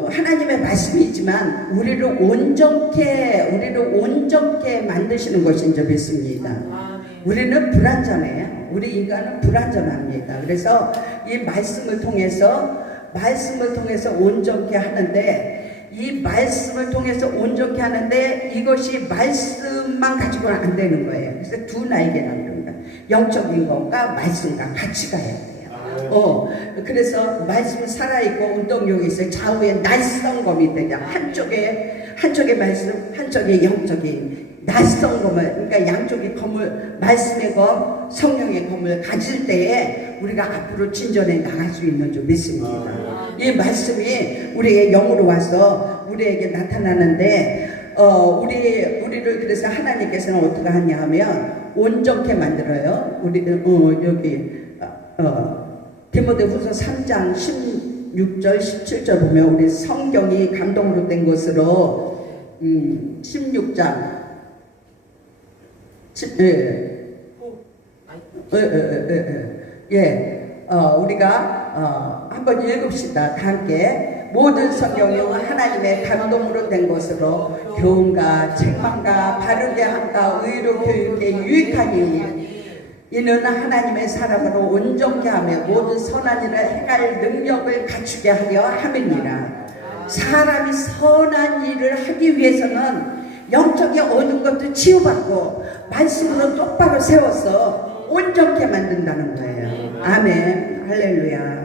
하나님의 말씀이지만 우리를 온전케 만드시는 것인 줄 믿습니다. 우리는 불완전해요. 우리 인간은 불완전합니다. 그래서 이 말씀을 통해서 온전케 하는데 이 말씀을 통해서 온전케 하는데 이것이 말씀만 가지고는 안 되는 거예요. 그래서 두 날개라는 겁니다. 영적인 것과 말씀과 같이 가야 돼요. 그래서 말씀은 살아있고 운동력이 있어요. 좌우에 날성검이 되냐. 한쪽에 말씀, 한쪽에 영적인 날성검을, 그러니까 양쪽의 검을, 말씀의 검, 성령의 검을 가질 때에 우리가 앞으로 진전해 나갈 수 있는 줄 믿습니다. 이 말씀이 우리의 영으로 와서 우리에게 나타나는데 우리를 그래서 하나님께서는 어떻게 하냐 하면 온전케 만들어요. 여기 디모데후서 3장 16절 17절 보면 우리 성경이 감동으로 된 것으로 16장 우리가 한번 읽읍시다. 다 함께. 모든 성경은 하나님의 감동으로 된 것으로 교훈과 책망과 바르게 함과 의로 교육에 유익하니 이는 하나님의 사람으로 온전케 하며 모든 선한 일을 행할 능력을 갖추게 하려 함이니라. 사람이 선한 일을 하기 위해서는 영적인 어두운 것도 치유받고 말씀으로 똑바로 세워서 온전케 만든다는 거예요. 아멘. 할렐루야.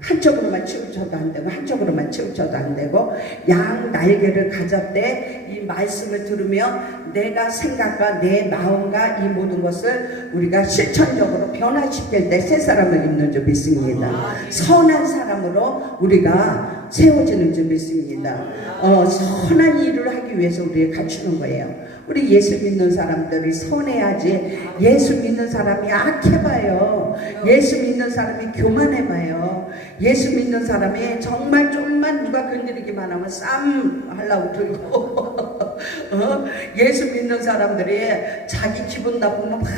한쪽으로만 치우쳐도 안 되고 한쪽으로만 치우쳐도 안 되고 양 날개를 가졌대. 이 말씀을 들으며 내가 생각과 내 마음과 이 모든 것을 우리가 실천적으로 변화시킬 때 새 사람을 입는 줄 믿습니다. 선한 사람으로 우리가 세워지는 줄 믿습니다. 선한 일을 하기 위해서 우리가 갖추는 거예요. 우리 예수 믿는 사람들이 선해야지. 예수 믿는 사람이 악해봐요. 예수 믿는 사람이 교만해봐요. 예수 믿는 사람이 정말 좀만 누가 건드리기만 하면 쌈 하려고 들고 예수 믿는 사람들이 자기 기분 나쁘면 막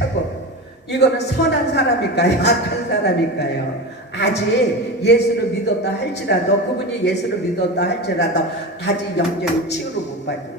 하고. 이거는 선한 사람일까요? 악한 사람일까요? 아직 예수를 믿었다 할지라도, 그분이 예수를 믿었다 할지라도 아직 영적인 치유를 못 받은 거예요.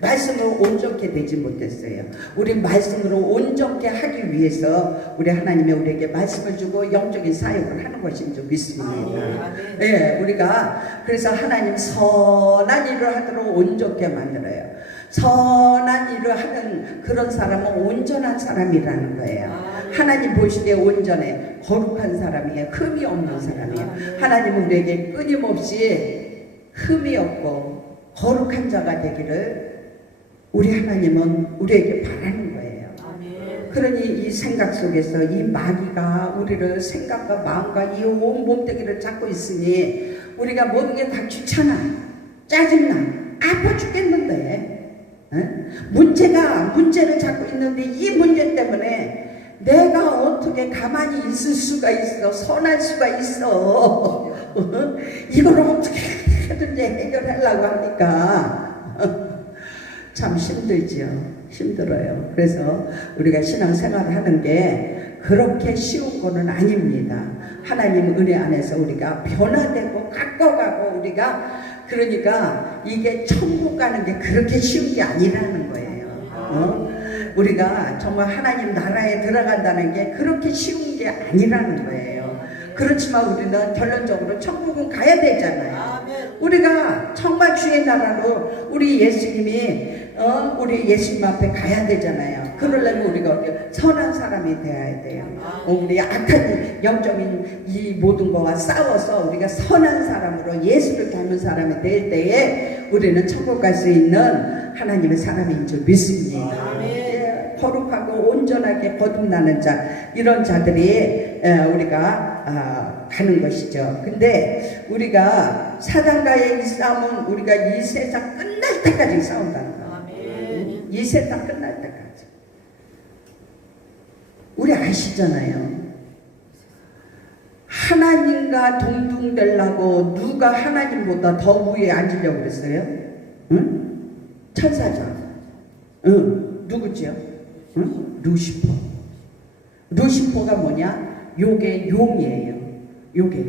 말씀으로 온전케 되지 못했어요. 우리 말씀으로 온전케 하기 위해서 우리 하나님이 우리에게 말씀을 주고 영적인 사역을 하는 것인 줄 믿습니다. 네, 우리가 그래서 하나님 선한 일을 하도록 온전케 만들어요. 선한 일을 하는 그런 사람은 온전한 사람이라는 거예요. 하나님 보시기에 온전해. 거룩한 사람이에요. 흠이 없는 사람이에요. 하나님은 우리에게 끊임없이 흠이 없고 거룩한 자가 되기를 우리 하나님은 우리에게 바라는 거예요. 그러니 이 생각 속에서 이 마귀가 우리를 생각과 마음과 이 온 몸뚱이를 잡고 있으니 우리가 모든 게 다 귀찮아, 짜증나, 아파 죽겠는데 문제를 잡고 있는데 이 문제 때문에 내가 어떻게 가만히 있을 수가 있어? 선할 수가 있어? 이걸 어떻게 해든지 해결하려고 합니까? 참 힘들지요. 힘들어요. 그래서 우리가 신앙생활을 하는 게 그렇게 쉬운 거는 아닙니다. 하나님 은혜 안에서 우리가 변화되고 가꿔가고 우리가 그러니까 이게 천국 가는 게 그렇게 쉬운 게 아니라는 거예요. 우리가 정말 하나님 나라에 들어간다는 게 그렇게 쉬운 게 아니라는 거예요. 그렇지만 우리는 결론적으로 천국은 가야 되잖아요. 우리가 정말 주의 나라로 우리 예수님이 우리 예수님 앞에 가야 되잖아요. 그러려면 우리가 선한 사람이 되어야 돼요. 우리 악한 영적인 이 모든 거와 싸워서 우리가 선한 사람으로 예수를 닮은 사람이 될 때에 우리는 천국 갈 수 있는 하나님의 사람인 줄 믿습니다. 거룩하고 온전하게 거듭나는 자, 이런 자들이 우리가 가는 것이죠. 근데 우리가 사단과의 이 싸움은 우리가 이 세상 끝날 때까지 싸운다는 거예요. 이 세상 끝날 때까지. 우리 아시잖아요. 하나님과 동등되려고 누가 하나님보다 더 위에 앉으려고 그랬어요? 응? 천사죠. 응. 누구죠? 응? 루시퍼. 루시퍼가 뭐냐? 요게 용이에요. 요게.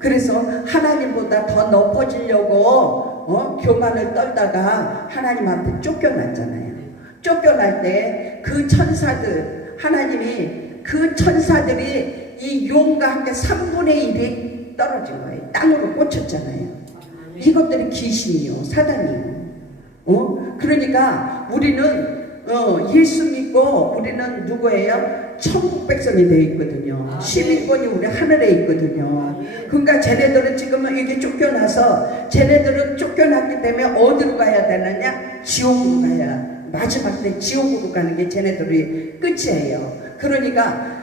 그래서 하나님보다 더 높아지려고 교만을 떨다가 하나님 앞에 쫓겨났잖아요. 쫓겨날 때 그 천사들, 하나님이 그 천사들이 이 용과 함께 3분의 1이 떨어진 거예요. 땅으로 꽂혔잖아요. 이것들이 귀신이요, 사단이요. 그러니까 우리는 예수 믿고 우리는 누구예요? 천국 백성이 되어 있거든요. 시민권이 우리 하늘에 있거든요. 그러니까 쟤네들은 지금은 이게 쫓겨나서 쟤네들은 쫓겨났기 때문에 어디로 가야 되느냐? 지옥으로 가야. 마지막 때 지옥으로 가는 게 쟤네들이 끝이에요. 그러니까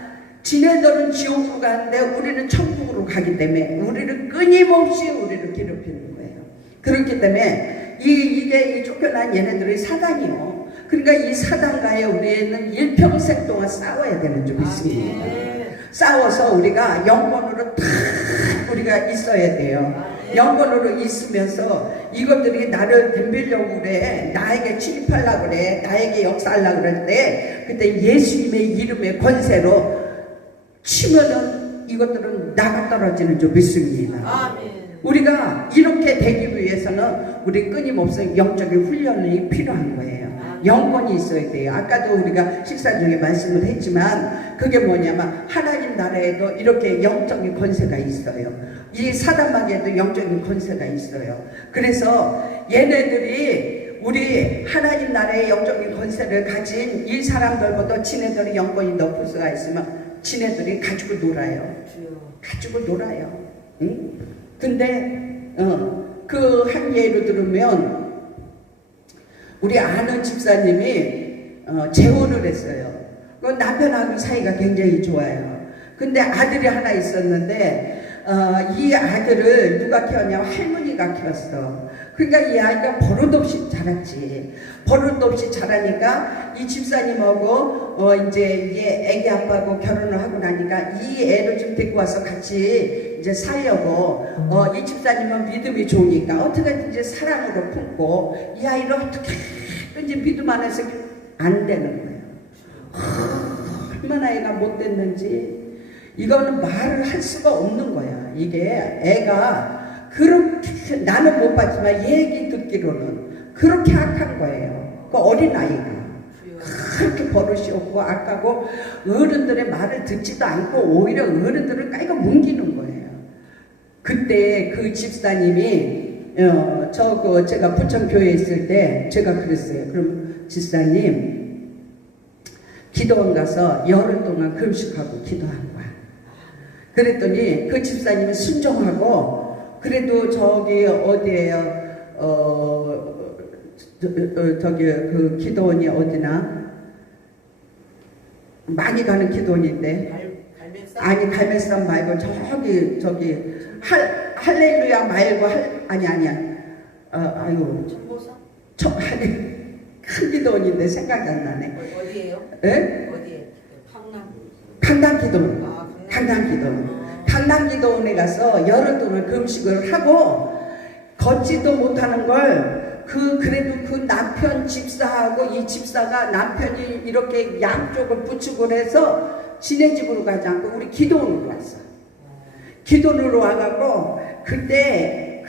지네들은 지옥으로 가는데 우리는 천국으로 가기 때문에 우리를 끊임없이 우리를 괴롭히는 거예요. 그렇기 때문에 이게 이 쫓겨난 얘네들이 사단이요. 그러니까 이 사단과의 우리는 일평생 동안 싸워야 되는 줄 믿습니다. 싸워서 우리가 영권으로 탁 우리가 있어야 돼요. 영권으로 있으면서 이것들이 나를 덤비려고 그래, 나에게 침입하려고 그래, 나에게 역사하려고 그럴 때 그때 예수님의 이름의 권세로 치면은 이것들은 나가 떨어지는 줄 믿습니다. 아멘. 우리가 이렇게 되기 위해서는 우리 끊임없이 영적인 훈련이 필요한 거예요. 영권이 있어야 돼요. 아까도 우리가 식사 중에 말씀을 했지만 그게 뭐냐면 하나님 나라에도 이렇게 영적인 권세가 있어요. 이 사단마귀에도 영적인 권세가 있어요. 그래서 얘네들이 우리 하나님 나라의 영적인 권세를 가진 이 사람들보다 지네들의 영권이 높을 수가 있으면 지네들이 가지고 놀아요. 가지고 놀아요. 응? 근데 그 한 예로 들으면 우리 아는 집사님이 재혼을 했어요. 그 남편하고 사이가 굉장히 좋아요. 근데 아들이 하나 있었는데 이 아들을 누가 키웠냐면 할머니가 키웠어. 그러니까 이 아이가 버릇없이 자랐지. 버릇없이 자라니까 이 집사님하고 이제 이 애기 아빠하고 결혼을 하고 나니까 이 애를 좀 데리고 와서 같이 이제 살려고 이 집사님은 믿음이 좋으니까 어떻게든지 사랑으로 품고 이 아이를 어떻게든지 믿음 안에서 안 되는 거예요. 얼마나 애가 못됐는지 이거는 말을 할 수가 없는 거야. 이게 애가 그렇게 나는 못 봤지만 얘기 듣기로는 그렇게 악한 거예요. 그 어린 아이가 그렇게 버릇이 없고 악하고 어른들의 말을 듣지도 않고 오히려 어른들을 깔고 뭉기는 거예요. 그때 그 집사님이 제가 부천교회에 있을 때 제가 그랬어요. 그럼 집사님 기도원 가서 열흘 동안 금식하고 기도한 거야. 그랬더니 그 집사님이 순종하고 그래도 저기 어디에요? 저기 그 기도원이 어디나 많이 가는 기도원인데 아니 갈매산 말고 저기 할렐루야 말고 아니야 아유 아니 큰 기도원인데 생각이 안 나네. 어디에요? 예? 어디에? 강남기도원. 강남기도원에 가서 열흘 동안 금식을 하고 걷지도 못하는 걸 그래도 그 남편 집사하고 이 집사가 남편이 이렇게 양쪽을 부축을 해서 지네 집으로 가지 않고 우리 기도원으로 왔어. 기도원으로 와갖고 그때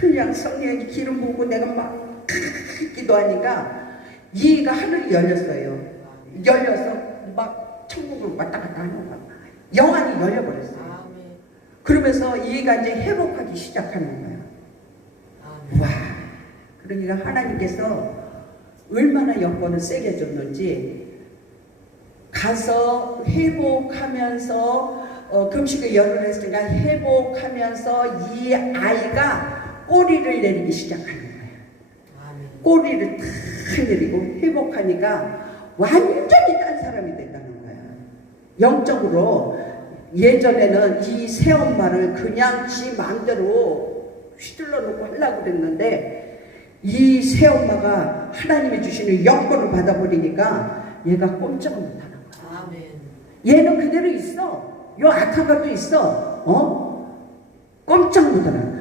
그냥 성령이 기름 부고 내가 막 기도하니까 이가 하늘이 열렸어요. 열려서 막 천국을 왔다 갔다 하는 거야. 영안이 열려버렸어요. 그러면서 이가 이제 회복하기 시작하는 거야. 와, 그러니까 하나님께서 얼마나 여건을 세게 줬는지 가서 회복하면서 금식을 열흘 했으니까 회복하면서 이 아이가 꼬리를 내리기 시작하는 거야. 꼬리를 탁 내리고 회복하니까 완전히 딴 사람이 된다는 거야. 영적으로 예전에는 이 새엄마를 그냥 지 마음대로 휘둘러 놓고 하려고 그랬는데 이 새엄마가 하나님이 주시는 영권을 받아버리니까 얘가 꼼짝을 못하는 거야. 아멘. 얘는 그대로 있어. 요 악한 것도 있어. 꼼짝 못하는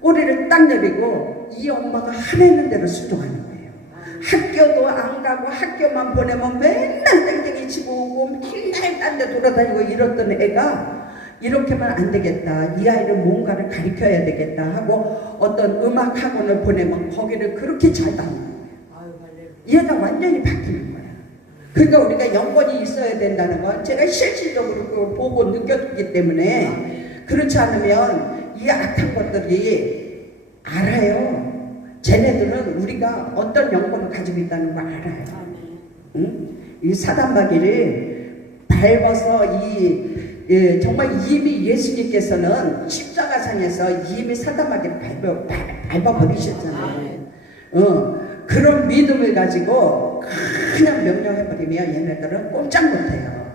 꼬리를 딱 내리고 이 엄마가 하라는 대로 순종하는 거예요. 학교도 안 가고 학교만 보내면 맨날 땡땡이 치고 오고 맨날 딴 데 돌아다니고 이랬던 애가 이렇게만 안 되겠다. 이 아이를 뭔가를 가르쳐야 되겠다 하고 어떤 음악 학원을 보내면 거기를 그렇게 잘 다니는 거예요. 얘가 완전히 바뀌는 거야. 그러니까 우리가 영권이 있어야 된다는 건 제가 실질적으로 그걸 보고 느꼈기 때문에 그렇지 않으면 이 악한 것들이 알아요. 쟤네들은 우리가 어떤 영권을 가지고 있다는 걸 알아요. 응? 이 사단마귀를 밟아서 정말 이미 예수님께서는 십자가상에서 이미 사단마귀를 밟아버리셨잖아요. 그런 믿음을 가지고 그냥 명령해버리면 얘네들은 꼼짝 못해요.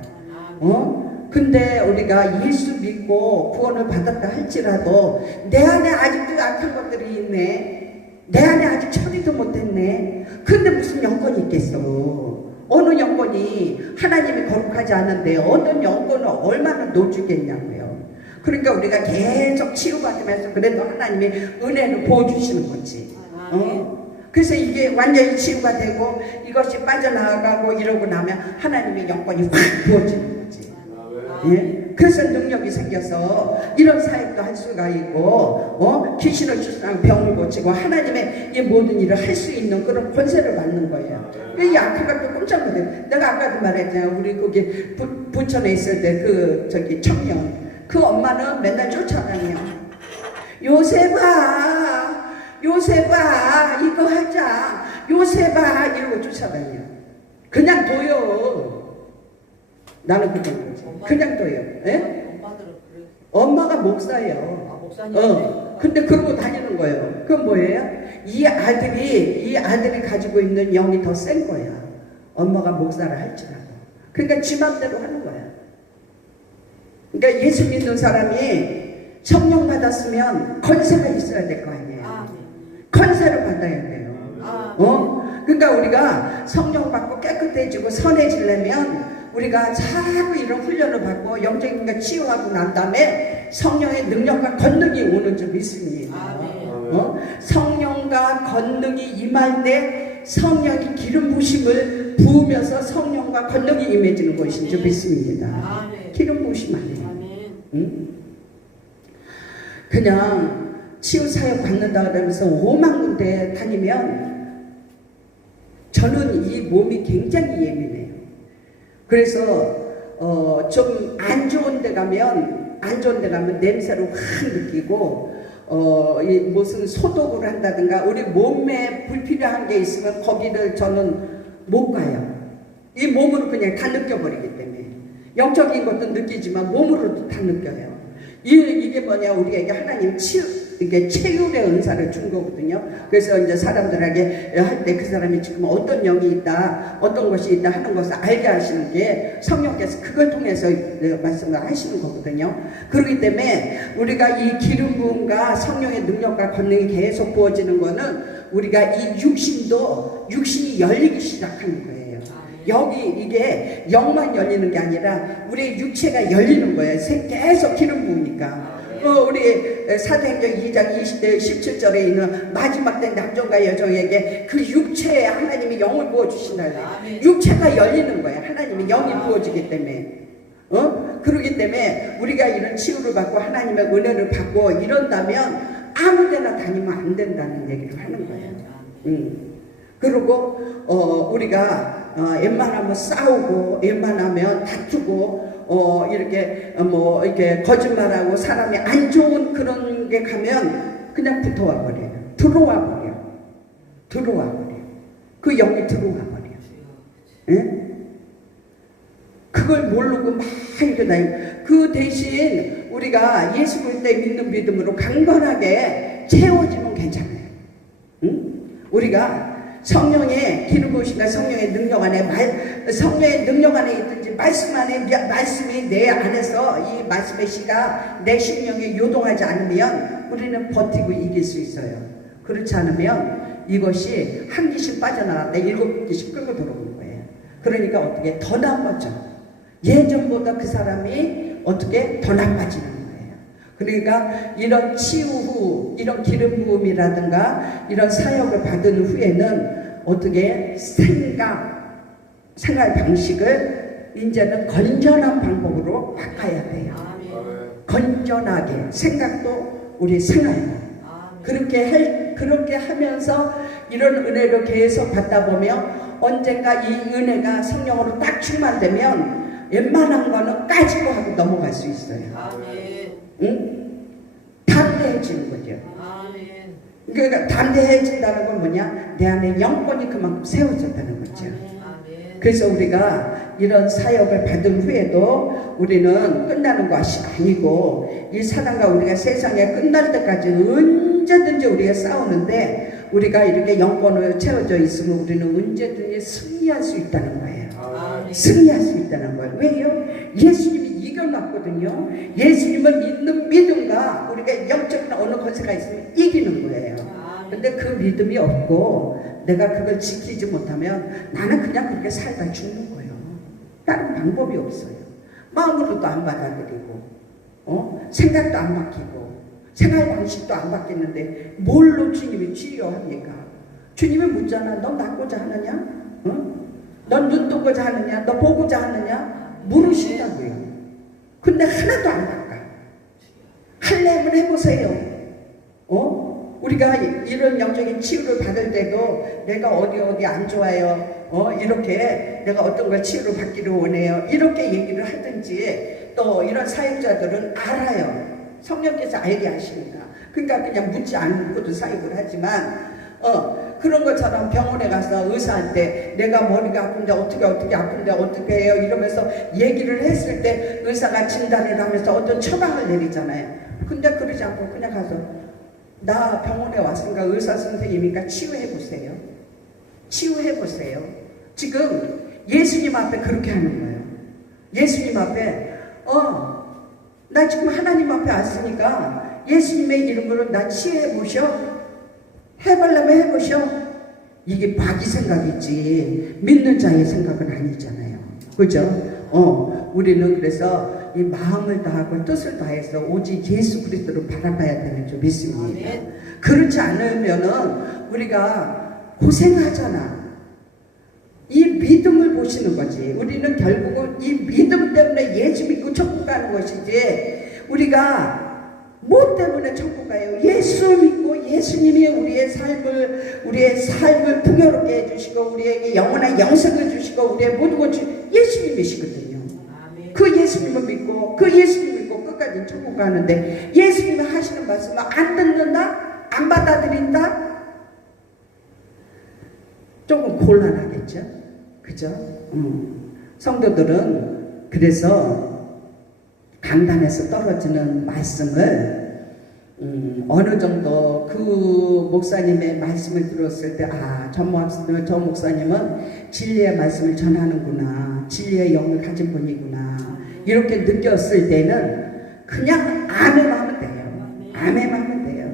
근데 우리가 예수 믿고 구원을 받았다 할지라도 내 안에 아직도 악한 것들이 있네. 내 안에 아직 처리도 못했네. 근데 무슨 영권이 있겠어. 어느 영권이 하나님이 거룩하지 않은데 어떤 영권을 얼마나 놓주겠냐고요. 그러니까 우리가 계속 치유받으면서 그래도 하나님이 은혜를 부어주시는 거지. 그래서 이게 완전히 치유가 되고 이것이 빠져나가고 이러고 나면 하나님의 영권이 확 부어지는 거지. 예? 그래서 능력이 생겨서 이런 사역도 할 수가 있고 귀신을 쫓아내고 병을 고치고 하나님의 이 모든 일을 할 수 있는 그런 권세를 받는 거예요. 이 약해가 또 꼼짝 못해요. 내가 아까도 말했잖아요. 우리 거기 부천에 있을 때 그 저기 청년 그 엄마는 맨날 쫓아다녀요. 요셉아 요셉아 이거 하자 요셉아 이러고 쫓아다녀요. 그냥 둬요. 나는 그런 거지. 그냥 둬요. 예? 엄마가 목사예요. 목사님. 근데 그러고 다니는 거예요. 그건 뭐예요? 이 아들이 가지고 있는 영이 더 센 거야. 엄마가 목사를 할지라도. 그러니까 지 맘대로 하는 거야. 그러니까 예수 믿는 사람이 성령 받았으면 권세가 있어야 될 거 아니에요. 권세를 받아야 돼요. 그러니까 우리가 성령 받고 깨끗해지고 선해지려면 우리가 자꾸 이런 훈련을 받고 영적인 걸 치유하고 난 다음에 성령의 능력과 권능이 오는 줄 믿습니다. 성령과 권능이 임할 때 성령이 기름 부심을 부으면서 성령과 권능이 임해지는 것인 줄 믿습니다. 기름 부심 아니에요. 그냥 치유 사역 받는다 그러면서 5만 군데 다니면 저는 이 몸이 굉장히 예민해요. 그래서 좀 안 좋은 데 가면 냄새를 확 느끼고 이 무슨 소독을 한다든가 우리 몸에 불필요한 게 있으면 거기를 저는 못 가요. 이 몸으로 그냥 다 느껴버리기 때문에 영적인 것도 느끼지만 몸으로도 다 느껴요. 이게 뭐냐 우리에게 하나님 이게 체율의 은사를 준 거거든요. 그래서 이제 사람들에게 할 때 그 사람이 지금 어떤 영이 있다, 어떤 것이 있다 하는 것을 알게 하시는 게 성령께서 그걸 통해서 말씀을 하시는 거거든요. 그렇기 때문에 우리가 이 기름 부음과 성령의 능력과 권능이 계속 부어지는 거는 우리가 이 육신이 열리기 시작하는 거예요. 여기 이게 영만 열리는 게 아니라 우리의 육체가 열리는 거예요. 계속 기름 부으니까. 우리 사도행전 2장 17절에 있는 마지막 때 남종과 여종에게 그 육체에 하나님이 영을 부어주신다. 육체가 열리는 거예요. 하나님이 영이 부어지기 때문에. 그러기 때문에 우리가 이런 치유를 받고 하나님의 은혜를 받고 이런다면 아무 데나 다니면 안 된다는 얘기를 하는 거예요. 그리고 우리가 웬만하면 싸우고 웬만하면 다투고 이렇게 거짓말하고 사람이 안 좋은 그런 게 가면 그냥 붙어와 버려요. 들어와 버려. 그 영이 들어와 버려. 예? 그걸 모르고 막 이렇게 다니고 그 대신 우리가 예수 그리스도 믿는 믿음으로 강건하게 채워지면 괜찮아요. 응? 우리가 성령의 기름 부으심과 성령의 능력 안에 성령의 능력 안에 있든지 말씀이 내 안에서 이 말씀의 씨가 내 심령에 요동하지 않으면 우리는 버티고 이길 수 있어요. 그렇지 않으면 이것이 한 기씩 빠져나갔다 7기씩 끌고 들어오는 거예요. 그러니까 어떻게 더 나빠져. 예전보다 그 사람이 어떻게 더 나빠지는 거예요. 그러니까 이런 치유 후 이런 기름 부음이라든가 이런 사역을 받은 후에는 어떻게 생활 방식을 이제는 건전한 방법으로 바꿔야 돼요. 건전하게 생각도 우리 생활 그렇게 하면서 이런 은혜를 계속 받다 보면 언젠가 이 은혜가 성령으로 딱 충만되면 웬만한 거는 까지고 하고 넘어갈 수 있어요. 응? 담대해지는 거죠. 그러니까 담대해진다는 건 뭐냐? 내 안에 영권이 그만큼 세워졌다는 거죠. 그래서 우리가 이런 사역을 받은 후에도 우리는 끝나는 것이 아니고 이 사단과 우리가 세상에 끝날 때까지 언제든지 우리가 싸우는데 우리가 이렇게 영권을 채워져 있으면 우리는 언제든지 승리할 수 있다는 거예요. 승리할 수 있다는 거예요. 왜요? 예수님이 이겨놨거든요. 예수님을 믿는 믿음과 우리가 영적인 어느 권세가 있으면 이기는 거예요. 근데 그 믿음이 없고 내가 그걸 지키지 못하면 나는 그냥 그렇게 살다 죽는 거예요. 다른 방법이 없어요. 마음으로도 안 받아들이고 생각도 안 바뀌고 생활 방식도 안 바뀌는데 뭘로 주님이 치유합니까? 주님이 묻잖아. 넌 낳고자 하느냐? 넌 눈 뜨고자 하느냐? 너 보고자 하느냐? 물으신다고요. 근데 하나도 안 바꿔. 할래면 해보세요. 우리가 이런 영적인 치유를 받을 때도 내가 어디 안 좋아요. 이렇게 내가 어떤 걸 치유를 받기를 원해요. 이렇게 얘기를 하든지 또 이런 사역자들은 알아요. 성령께서 알게 하십니다. 그러니까 그냥 묻지 않고도 사역을 하지만 그런 것처럼 병원에 가서 의사한테 내가 머리가 아픈데 어떻게 아픈데 어떻게 해요 이러면서 얘기를 했을 때 의사가 진단을 하면서 어떤 처방을 내리잖아요. 근데 그러지 않고 그냥 가서 나 병원에 왔으니까 의사 선생님이니까 치유해보세요. 치유해보세요. 지금 예수님 앞에 그렇게 하는 거예요. 예수님 앞에 나 지금 하나님 앞에 왔으니까 예수님의 이름으로 나 치유해보셔. 해보려면 해보셔. 이게 마귀 생각이지 믿는 자의 생각은 아니잖아요. 그죠? 우리는 그래서 이 마음을 다하고 뜻을 다해서 오직 예수 그리스도를 바라봐야 되는 줄 믿습니다. 그렇지 않으면은 우리가 고생하잖아. 이 믿음을 보시는 거지. 우리는 결국은 이 믿음 때문에 예수 믿고 천국 가는 것이지 우리가 뭐 때문에 천국 가요? 예수 믿고 예수님이 우리의 삶을 풍요롭게 해주시고 우리에게 영원한 영생을 주시고 우리의 모든 것 예수님이시거든요. 그 예수님을 믿고 끝까지 천국 가는데 예수님이 하시는 말씀을 안 듣는다? 안 받아들인다? 조금 곤란하겠죠? 그죠? 성도들은 그래서 강단에서 떨어지는 말씀을 어느 정도 그 목사님의 말씀을 들었을 때 저 목사님은 진리의 말씀을 전하는구나, 진리의 영을 가진 분이구나 이렇게 느꼈을 때는 그냥 아멘하면 돼요. 아멘하면 돼요.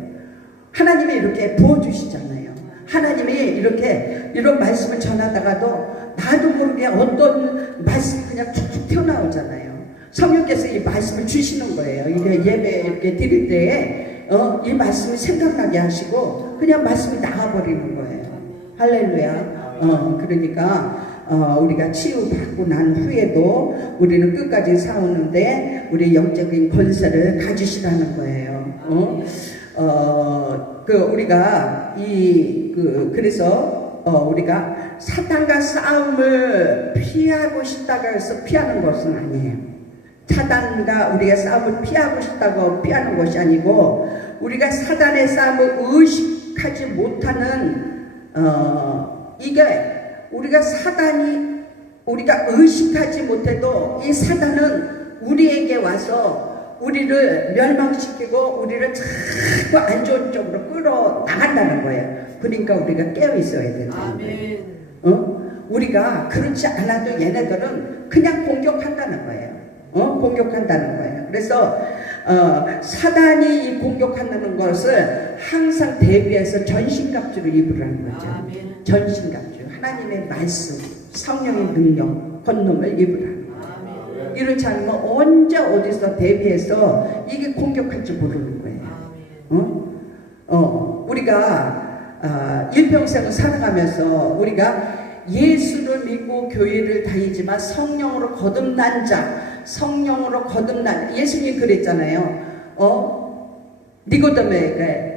하나님이 이렇게 부어주시잖아요. 하나님이 이렇게 이런 말씀을 전하다가도 나도 모르게 어떤 말씀이 그냥 툭툭 튀어나오잖아요. 성령께서 이 말씀을 주시는 거예요. 이게 예배 이렇게 드릴 때에 이 말씀이 생각나게 하시고 그냥 말씀이 나와버리는 거예요. 할렐루야. 그러니까 우리가 치유받고 난 후에도 우리는 끝까지 싸우는데 우리 영적인 권세를 가지시라는 거예요. 우리가 그래서 우리가 사탄과 싸움을 피하고 싶다고 해서 피하는 것은 아니에요. 사단과 우리가 싸움을 피하고 싶다고 피하는 것이 아니고 우리가 사단의 싸움을 의식하지 못하는 이게 우리가 의식하지 못해도 이 사단은 우리에게 와서 우리를 멸망시키고 우리를 자꾸 안 좋은 쪽으로 끌어나간다는 거예요. 그러니까 우리가 깨어 있어야 된다는 거예요. 우리가 그렇지 않아도 얘네들은 그냥 공격한다는 거예요. 공격한다는 거예요. 그래서 사단이 이 공격한다는 것을 항상 대비해서 전신갑주를 입으라는 거죠. 전신갑주, 하나님의 말씀, 성령의 능력, 권능을 입으라는 거예요. 이렇지 않으면 언제 어디서 대비해서 이게 공격할지 모르는 거예요. 우리가 일평생을 살아가면서 우리가 예수를 믿고 교회를 다니지만 성령으로 거듭난 예수님이 그랬잖아요. 니고데모에게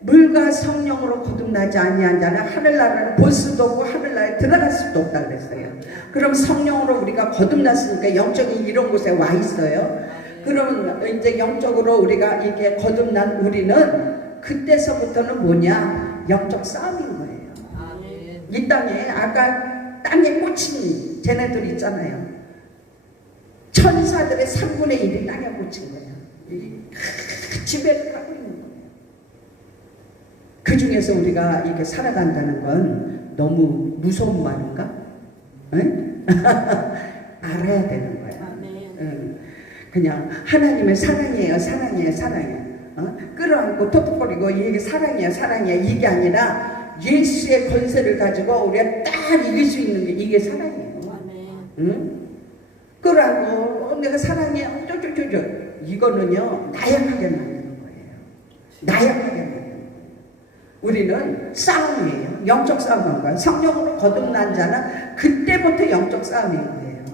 물과 성령으로 거듭나지 아니한 자는 하늘나라를 볼 수도 없고 하늘나라에 들어갈 수도 없다 그랬어요. 그럼 성령으로 우리가 거듭났으니까 영적인 이런 곳에 와 있어요. 그럼 이제 영적으로 우리가 이렇게 거듭난 우리는 그때서부터는 뭐냐? 영적 싸움인 거예요. 이 땅에 아까 땅에 꽂힌 쟤네들 있잖아요. 천사들의 3분의 1이 땅에 꽂힌 거예요. 지배를 하고 있는 거예요. 그 중에서 우리가 이렇게 살아간다는 건 너무 무서운 말인가? 알아야 되는 거예요. 그냥 하나님의 사랑이에요. 끌어안고 톡톡거리고 이게 사랑이에요. 이게 아니라 예수의 권세를 가지고 우리가 딱 이길 수 있는 게 이게 사랑이에요. 끌어안고 내가 사랑해 이거는요 나약하게 만드는 거예요. 나약하게 만드는 거예요. 우리는 싸움이에요. 영적 싸움인 거예요. 성령으로 거듭난 자는 그때부터 영적 싸움인 거예요.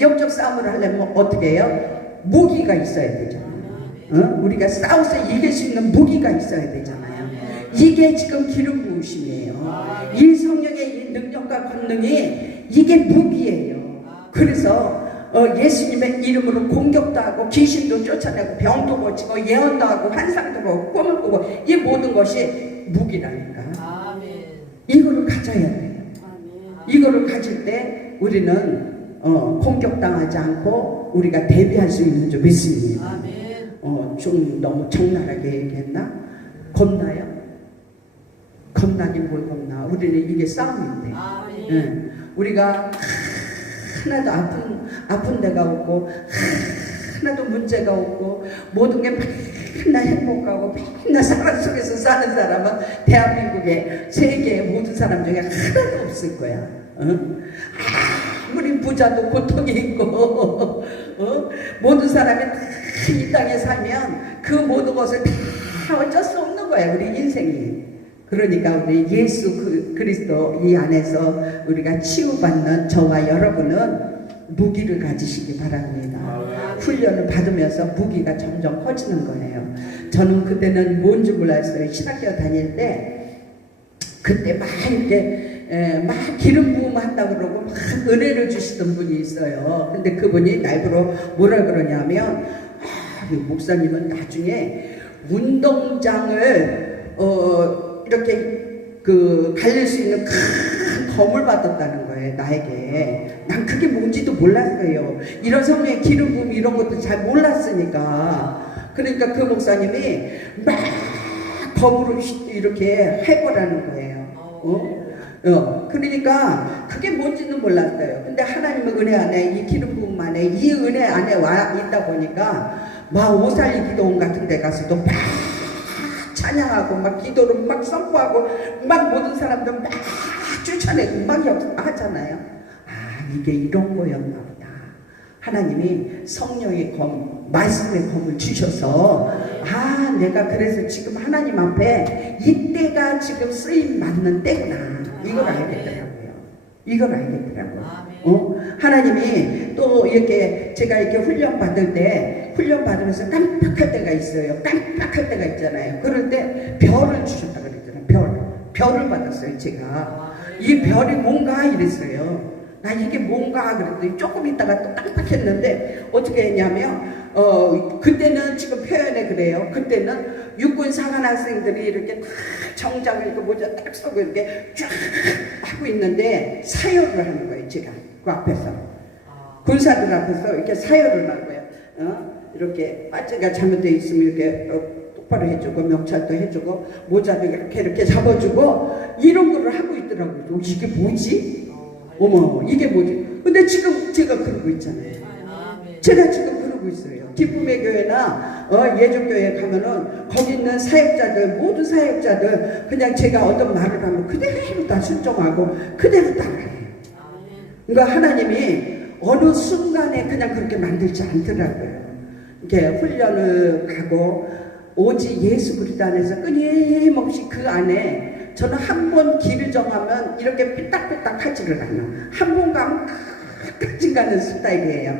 영적 싸움을 하려면 어떻게 해요? 무기가 있어야 되잖아요. 우리가 싸워서 이길 수 있는 무기가 있어야 되잖아요. 이게 지금 기름 부으심이에요. 이 성령의 이 능력과 권능이 이게 무기예요. 그래서 예수님의 이름으로 공격도 하고 귀신도 쫓아내고 병도 고치고 예언도 하고 환상도 보고 꿈을 꾸고 이 모든 것이 무기라니까. 이거를 가져야 돼요. 이거를 가질 때 우리는 공격당하지 않고 우리가 대비할 수 있는 줄 믿습니다. 좀 너무 적나라하게 얘기했나? 겁나요? 겁나긴 뭘 겁나. 우리는 이게 싸움인데. 네. 우리가 하나도 아픈 데가 없고 하나도 문제가 없고 모든 게 맨날 행복하고 맨날 사랑 속에서 사는 사람은 대한민국의 세계의 모든 사람 중에 하나도 없을 거야. 아무리 부자도 고통이 있고 모든 사람이 다 이 땅에 살면 그 모든 것을 다 어쩔 수 없는 거야. 우리 인생이. 그러니까 우리 예수 그리스도 이 안에서 우리가 치유받는 저와 여러분은 무기를 가지시기 바랍니다. 훈련을 받으면서 무기가 점점 커지는 거예요. 저는 그때는 뭔지 몰랐어요. 신학교 다닐 때 그때 막 이렇게 막 기름 부음 한다 그러고 막 은혜를 주시던 분이 있어요. 근데 그분이 날보러 뭐라 그러냐면 목사님은 나중에 운동장을 이렇게 갈릴 수 있는 큰 검을 받았다는 거예요. 나에게. 난 그게 뭔지도 몰랐어요. 이런 성령의 기름 부음 이런 것도 잘 몰랐으니까. 그러니까 그 목사님이 막 검으로 이렇게 해보라는 거예요. 그러니까 그게 뭔지는 몰랐어요. 근데 하나님의 은혜 안에 이 기름 부음 안에 이 은혜 안에 와 있다 보니까 막 오살리 기도원 같은 데 가서도 막 찬양하고 막 기도를 막 선포하고 막 모든 사람들 막 쫓아내고 막 하잖아요. 이게 이런 거였나 보다. 하나님이 성령의 검, 말씀의 검을 주셔서 내가 그래서 지금 하나님 앞에 이때가 지금 쓰임 맞는 때구나. 이걸 알겠더라고요. 이걸 알겠더라고요. 하나님이 또 이렇게 제가 이렇게 훈련 받으면서 깜빡할 때가 있어요. 깜빡할 때가 있잖아요. 그럴 때 별을 주셨다 그랬잖아요. 별을 받았어요. 제가 이 별이 뭔가 이랬어요. 나 이게 뭔가 그랬더니 조금 있다가 또 깜빡했는데 어떻게 했냐면 그때는 지금 표현에 그래요. 그때는 육군 사관 학생들이 이렇게 다 정장을 입고 모자 딱 쓰고 이렇게 쫙 하고 있는데 사열을 하는 거예요. 제가 그 앞에서 군사들 앞에서 이렇게 사열을 하는 거예요. 이렇게 바지가 잘못되어 있으면 이렇게 똑바로 해주고 명찰도 해주고 모자도 이렇게 잡아주고 이런 거를 하고 있더라고요. 이게 뭐지? 어머 이게 뭐지? 근데 지금 제가 그러고 있잖아요. 제가 지금 그러고 있어요. 기쁨의 교회나 예족교회 가면은 거기 있는 사역자들 모든 사역자들 그냥 제가 어떤 말을 하면 그대로 다 순종하고 그대로 따라해요. 그러니까 하나님이 어느 순간에 그냥 그렇게 만들지 않더라고요. 이렇게 훈련을 가고 오직 예수 그리스도 안에서 끊임없이 그 안에 저는 한 번 길을 정하면 이렇게 삐딱삐딱 하지를 않아. 한 번 가면 끝까지 가는 스타일이에요.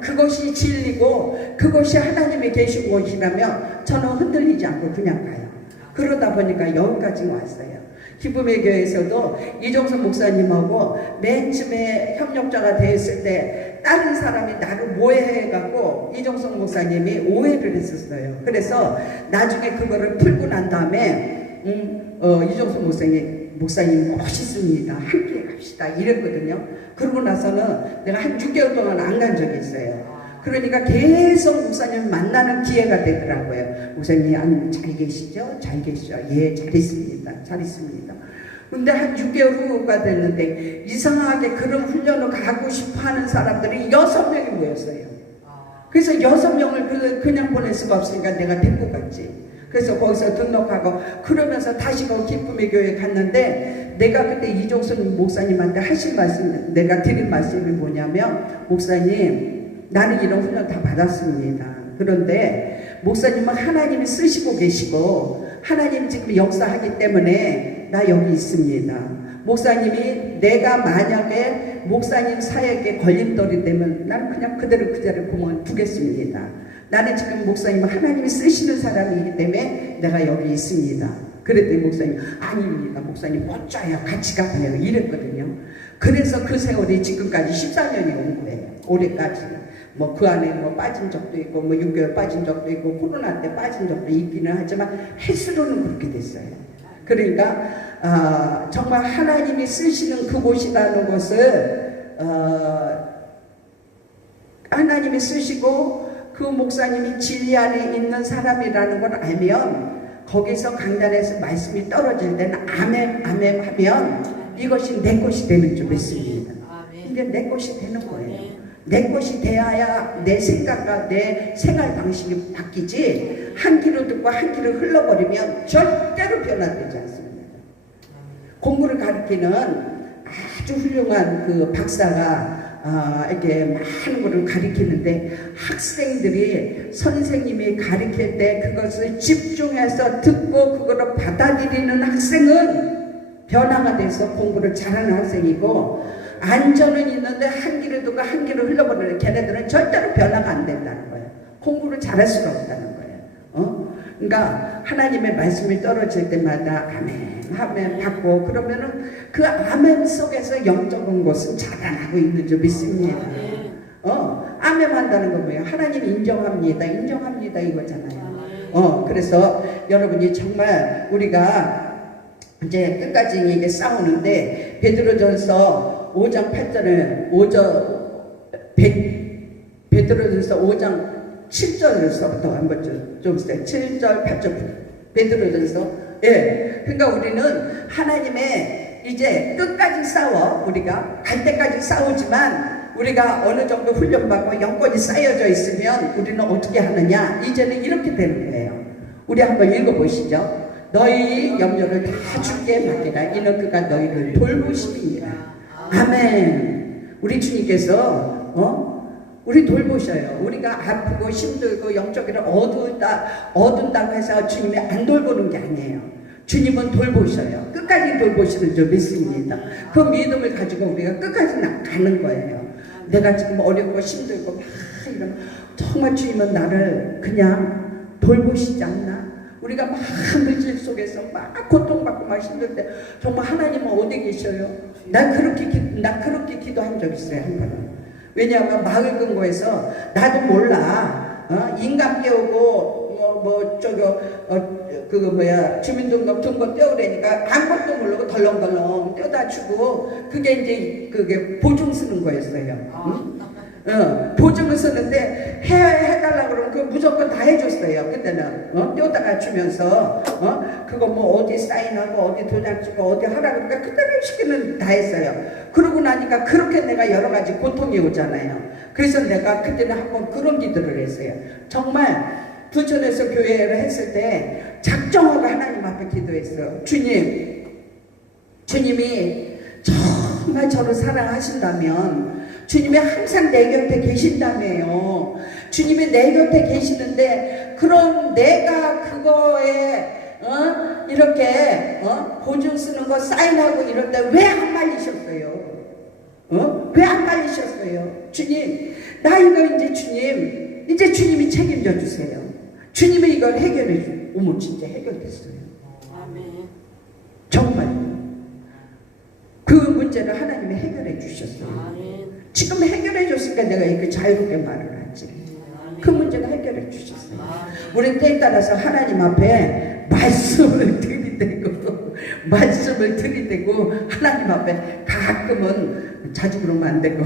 그것이 진리고 그것이 하나님이 계신 곳이라면 저는 흔들리지 않고 그냥 가요. 그러다 보니까 여기까지 왔어요. 기쁨의 교회에서도 이종석 목사님하고 맨 처음에 협력자가 되었을 때 다른 사람이 나를 모해해갖고 이종석 목사님이 오해를 했었어요. 그래서 나중에 그거를 풀고 난 다음에 이종석 목사님 멋있습니다. 함께 갑시다 이랬거든요. 그러고 나서는 내가 한 6개월 동안 안 간 적이 있어요. 그러니까 계속 목사님 만나는 기회가 되더라고요. 목사님 잘 계시죠? 잘 계시죠? 예, 잘 있습니다. 잘 있습니다. 근데 한 6개월 후가 됐는데 이상하게 그런 훈련을 가고 싶어하는 사람들이 6명이 모였어요. 그래서 6명을 그냥 보낼 수가 없으니까 내가 데리고 갔지. 그래서 거기서 등록하고 그러면서 다시 거기 기쁨의 교회에 갔는데 내가 그때 이종석 목사님한테 하신 말씀, 내가 드린 말씀이 뭐냐면 목사님 나는 이런 훈련 다 받았습니다. 그런데 목사님은 하나님이 쓰시고 계시고 하나님 지금 역사하기 때문에 나 여기 있습니다. 목사님이 내가 만약에 목사님 사역에 걸림돌이 되면 나는 그냥 그대로 그 자리를 그만두겠습니다. 나는 지금 목사님 하나님이 쓰시는 사람이기 때문에 내가 여기 있습니다. 그랬더니 목사님 아닙니다. 목사님 멋져요. 같이 가봐요. 이랬거든요. 그래서 그 세월이 지금까지 14년이 온 거예요. 올해까지. 뭐 그 안에 뭐 빠진 적도 있고 뭐 6개월 빠진 적도 있고 코로나 때 빠진 적도 있기는 하지만 횟수로는 그렇게 됐어요. 그러니까 정말 하나님이 쓰시는 그곳이라는 것을 하나님이 쓰시고 그 목사님이 진리 안에 있는 사람이라는 걸 알면 거기서 강단에서 말씀이 떨어질 때는 아멘 아멘 하면 이것이 내 것이 되는 줄 믿습니다. 이게 내 것이 되는 거예요. 내 것이 돼야 내 생각과 내 생활 방식이 바뀌지 한 귀로 듣고 한 귀로 흘러버리면 절대로 변화되지 않습니다. 공부를 가르치는 아주 훌륭한 그 박사가 이렇게 많은 것을 가르치는데 학생들이 선생님이 가르칠 때 그것을 집중해서 듣고 그거를 받아들이는 학생은 변화가 돼서 공부를 잘하는 학생이고 안전은 있는데 한 길을 두고 한 길을 흘러버리는 걔네들은 절대로 변화가 안 된다는 거예요. 공부를 잘할 수가 없다는 거예요. 그러니까 하나님의 말씀이 떨어질 때마다 아멘 아멘 받고 그러면은 그 아멘 속에서 영적인 것은 자라나고 있는 줄 믿습니다. 아멘 한다는 건 뭐예요? 하나님 인정합니다. 인정합니다 이거잖아요. 그래서 여러분이 정말 우리가 이제 끝까지 이게 싸우는데 베드로전서 5장 8절을 베드로전서 5장 7절에서부터 한번 좀 7절 8절 베드로전서 그러니까 우리는 하나님의 이제 끝까지 싸워 우리가 갈 때까지 싸우지만 우리가 어느 정도 훈련받고 영권이 쌓여져 있으면 우리는 어떻게 하느냐 이제는 이렇게 되는 거예요. 우리 한번 읽어보시죠. 너희 염려를 다 주께 맡기라. 이는 그가 너희를 돌보심이니라. 아멘. 우리 주님께서 우리 돌보셔요. 우리가 아프고 힘들고 영적으로 어둔다고 해서 주님이 안 돌보는 게 아니에요. 주님은 돌보셔요. 끝까지 돌보시는 줄 믿습니다. 그 믿음을 가지고 우리가 끝까지 가는 거예요. 내가 지금 어렵고 힘들고 막 이러면 정말 주님은 나를 그냥 돌보시지 않나? 우리가 막 물질 속에서 막 고통받고 막 힘들 때 정말 하나님은 어디 계셔요? 나 그렇게 기도한 적 있어요. 한 번은. 왜냐하면 마을 근거에서 나도 몰라. 인감 깨우고 주민등록 등본 떼우려니까 아무것도 모르고 덜렁덜렁 떼다 주고 그게 이제 그게 보증 쓰는 거였어요. 보증을 쓰는데 해달라고 그러면 그거 무조건 다 해줬어요. 그때는 떼어다가 주면서 그거 뭐 어디 사인하고 어디 도장 찍고 어디 하라 그러니까 그때는 시키면 다 했어요. 그러고 나니까 그렇게 내가 여러 가지 고통이 오잖아요. 그래서 내가 그때는 한번 그런 기도를 했어요. 정말 부천에서 교회를 했을 때 작정하고 하나님 앞에 기도했어요. 주님이 정말 저를 사랑하신다면 주님이 항상 내 곁에 계신다며요. 주님이 내 곁에 계시는데 그럼 내가 그거에 이렇게 보증 쓰는 거 사인하고 이럴 때 왜 안 말리셨어요? 왜 안 말리셨어요? 주님, 나 이거 이제 주님이 책임져 주세요. 주님이 이걸 해결해 주. 어머 진짜 해결됐어요. 아멘. 정말 그 문제를 하나님이 해결해 주셨어요. 아멘. 지금 해결해 줬으니까 내가 이렇게 자유롭게 말을 하지. 그 문제가 해결해 주셨어요. 우리 때에 따라서 하나님 앞에 말씀을 들이대고 하나님 앞에 가끔은 자주 그러면 안 되고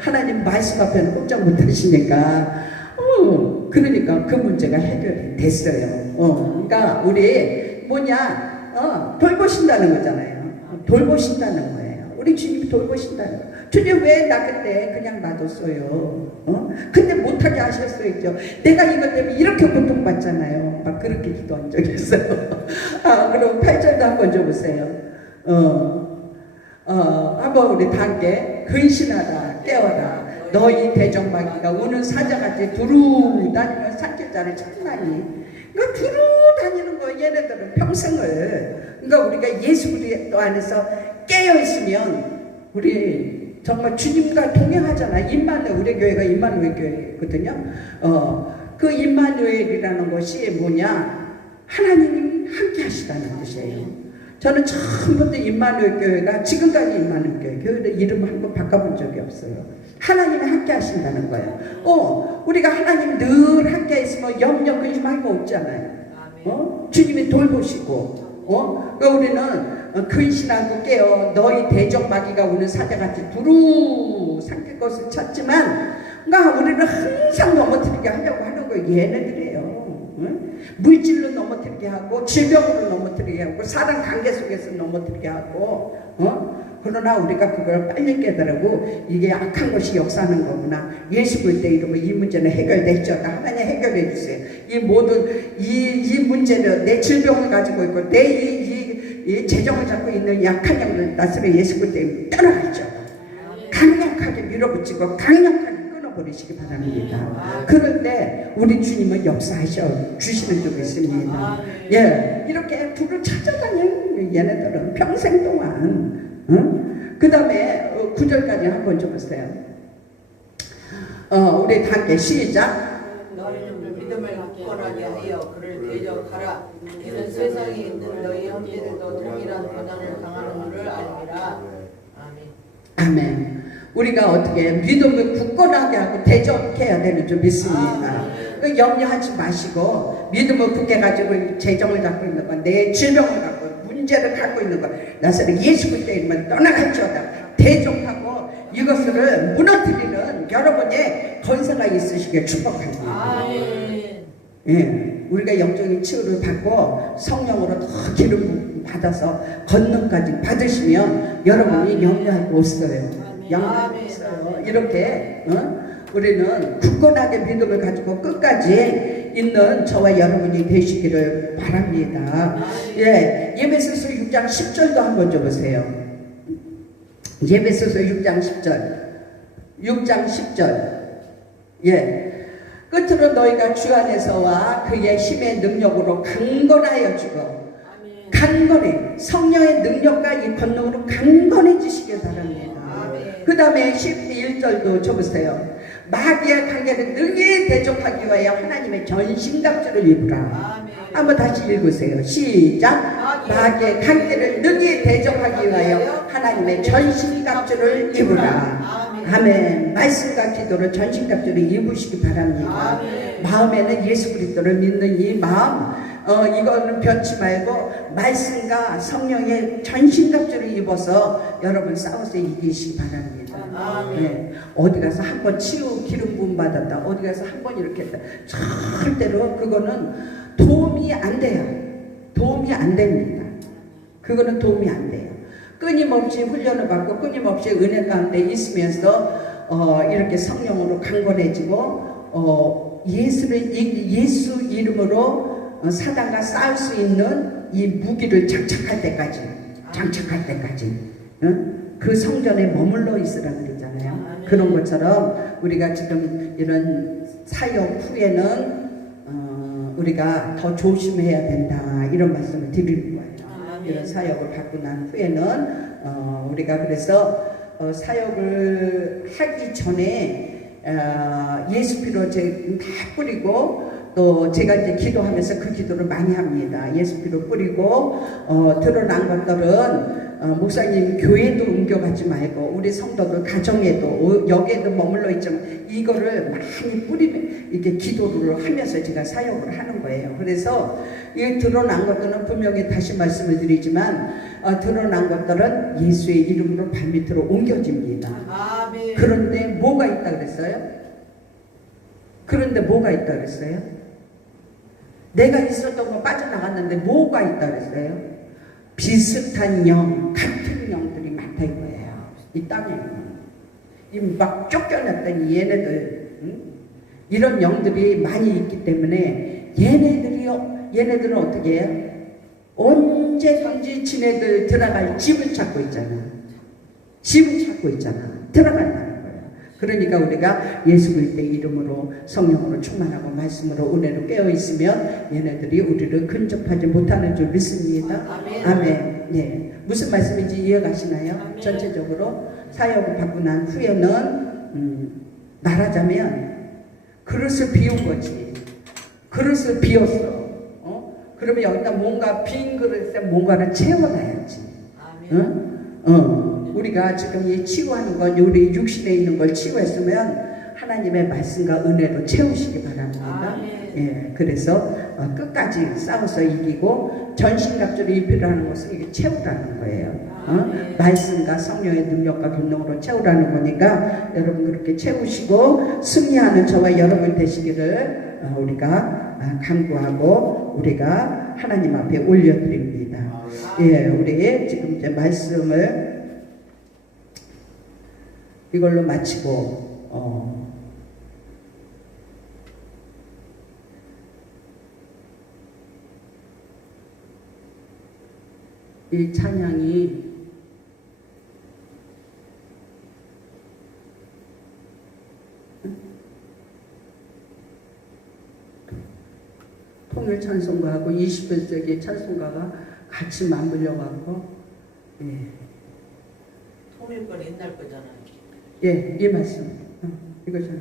하나님 말씀 앞에는 꼼짝 못 하시니까 그러니까 그 문제가 해결이 됐어요. 그러니까 우리 돌보신다는 거잖아요. 돌보신다는 거예요. 우리 주님이 돌보신다는 거예요. 주님 왜 나 그때 그냥 놔뒀어요? 근데 못하게 하셨어야죠. 내가 이것 때문에 이렇게 고통받잖아요. 막 그렇게 기도한 적이 있어요. 그럼 8절도 한번 줘보세요. 한번 우리 다 함께 근신하라 깨어라 너희 대적마귀가 우는 사자같이 두루 다니며 산길자를 찾나니 그러니까 두루 다니는 거예요. 얘네들은 평생을. 그러니까 우리가 예수 그리스도 안에서 깨어 있으면 우리 정말 주님과 동행하잖아요. 임마누엘, 우리 교회가 임마누엘 교회거든요. 그 임마누엘이라는 것이 뭐냐? 하나님이 함께 하시다는 뜻이에요. 저는 처음부터 임마누엘 교회가 지금까지 임마누엘 교회를 이름을 한번 바꿔본 적이 없어요. 하나님이 함께 하신다는 거예요. 우리가 하나님 늘 함께 있으면 염려 근심할 거 없잖아요. 주님이 돌보시고, 그러니까 우리는 근신하고 깨어 너희 대적마귀가 오는 사자같이 두루 삼킬 것을 찾지만, 그러니까 우리는 항상 넘어뜨리게 하려고 하는 거예요. 얘네들이에요. 물질로 넘어뜨리게 하고, 질병으로 넘어뜨리게 하고, 사람 관계 속에서 넘어뜨리게 하고, 그러나 우리가 그걸 빨리 깨달고 이게 악한 것이 역사하는 거구나. 예수 그리스도 이름으로 이 문제는 해결됐죠. 하나님 해결해 주세요. 이 모든 이 문제는 내 질병을 가지고 있고 내 이 재정을 잡고 있는 약한 영을 다스려 예수 그리스도 이름으로 떠나가죠. 강력하게 밀어붙이고 강력하게 끊어버리시기 바랍니다. 그럴 때 우리 주님은 역사하셔 주시는 적이 있습니다. 예, 이렇게 불을 찾아다니는 얘네들은 평생 동안. 그 다음에 9절까지 한번 줘보세요. 우리 다 함께 시작. 너희는 믿음을 굳건하게 하여 그를 대적하라. 이는 세상에 있는 너희 형제들도 동일한 고난을 당하는 줄을 알미라. 아멘. 아멘. 우리가 어떻게 믿음을 굳건하게 하고 대적해야 되는 줄 믿습니다. 염려하지 마시고 믿음을 굳게 가지고 재정을 갖고 있는 건 내 질병을 갖고 문제를 갖고 있는 것 나서는 예수 그리스도 이름으로 떠나갈지어다. 대적하고 이것을 무너뜨리는 여러분의 권세가 있으시길 축복합니다. 예, 우리가 영적인 치유를 받고 성령으로 더 기름 받아서 권능까지 받으시면 여러분이 염려할 거 없어요. 염려할 거 없어요. 이렇게 우리는 굳건하게 믿음을 가지고 끝까지 있는 저와 여러분이 되시기를 바랍니다. 예, 예배소서 6장 10절도 한번 줘보세요. 예배소서 6장 10절. 6장 10절. 예. 끝으로 너희가 주 안에서와 그의 힘의 능력으로 강건하여 주고 강건해 성령의 능력과 이 권능으로 강건해지시길 바랍니다. 그 다음에 11절도 줘보세요. 마귀의 관계를 능히 대적하기 위하여 하나님의 전신갑주를 입으라. 한번 다시 읽으세요. 시작. 마귀의 관계를 능히 대적하기 위하여 하나님의 전신갑주를 입으라. 아멘. 말씀과 기도로 전신갑주를 입으시기 바랍니다. 마음에는 예수 그리스도를 믿는 이 마음, 이거는 변치 말고 말씀과 성령의 전신갑주를 입어서 여러분 싸워서 이기시기 바랍니다. 네. 어디 가서 한번 치유 기름 부음 받았다, 어디 가서 한번 이렇게 했다, 절대로 그거는 도움이 안 돼요. 도움이 안 됩니다. 그거는 도움이 안 돼요. 끊임없이 훈련을 받고 끊임없이 은혜 가운데 있으면서 이렇게 성령으로 강건해지고 예수 이름으로 사단과 싸울 수 있는 이 무기를 장착할 때까지 그 성전에 머물러 있으라 그랬잖아요. 그런 것처럼 우리가 지금 이런 사역 후에는 우리가 더 조심해야 된다, 이런 말씀을 드리는 거예요. 이런 사역을 받고 난 후에는 우리가 그래서 사역을 하기 전에 예수 피로 다 뿌리고, 또 제가 이제 기도하면서 그 기도를 많이 합니다. 예수 피로 뿌리고 드러난 것들은 목사님 교회도 옮겨가지 말고 우리 성도들 가정에도 여기에도 머물러 있지만 이거를 많이 뿌리면 이렇게 기도를 하면서 제가 사역을 하는 거예요. 그래서 이 드러난 것들은 분명히 다시 말씀을 드리지만 드러난 것들은 예수의 이름으로 발밑으로 옮겨집니다. 아멘. 그런데 뭐가 있다 그랬어요? 내가 있었던 거 빠져나갔는데 뭐가 있다 그랬어요? 비슷한 영, 같은 영들이 많다 이거예요. 이 땅에 막 쫓겨났던 얘네들, 이런 영들이 많이 있기 때문에 얘네들은 어떻게 해요? 언제든지 지네들 들어갈 집을 찾고 있잖아. 들어간다는 거예요. 그러니까 우리가 예수 그리스도의 이름으로 성령으로 충만하고 말씀으로 은혜로 깨어 있으면 얘네들이 우리를 근접하지 못하는 줄 믿습니다. 아멘. 네. 무슨 말씀인지 이해가시나요? 아멘. 전체적으로 사역을 받고 난 후에는 말하자면 그릇을 비운 거지. 그릇을 비웠어. 그러면 여기다 뭔가 빈 그릇에 뭔가를 채워놔야지. 우리가 지금 이 치유하는 건 우리 육신에 있는 걸 치유했으면 하나님의 말씀과 은혜로 채우시기 바랍니다. 예, 그래서 끝까지 싸워서 이기고 전신갑주를 입히라는 것은 이게 채우라는 거예요. 말씀과 성령의 능력과 권능으로 채우라는 거니까 여러분 그렇게 채우시고 승리하는 저와 여러분 되시기를 우리가 간구하고 우리가 하나님 앞에 올려드립니다. 예, 우리 지금 이제 말씀을 이걸로 마치고 이 찬양이 통일 찬송가하고 21세기 찬송가가 같이 맞물려 갖고 통일권 옛날 거잖아요. 예, 이 말씀 이거잖아.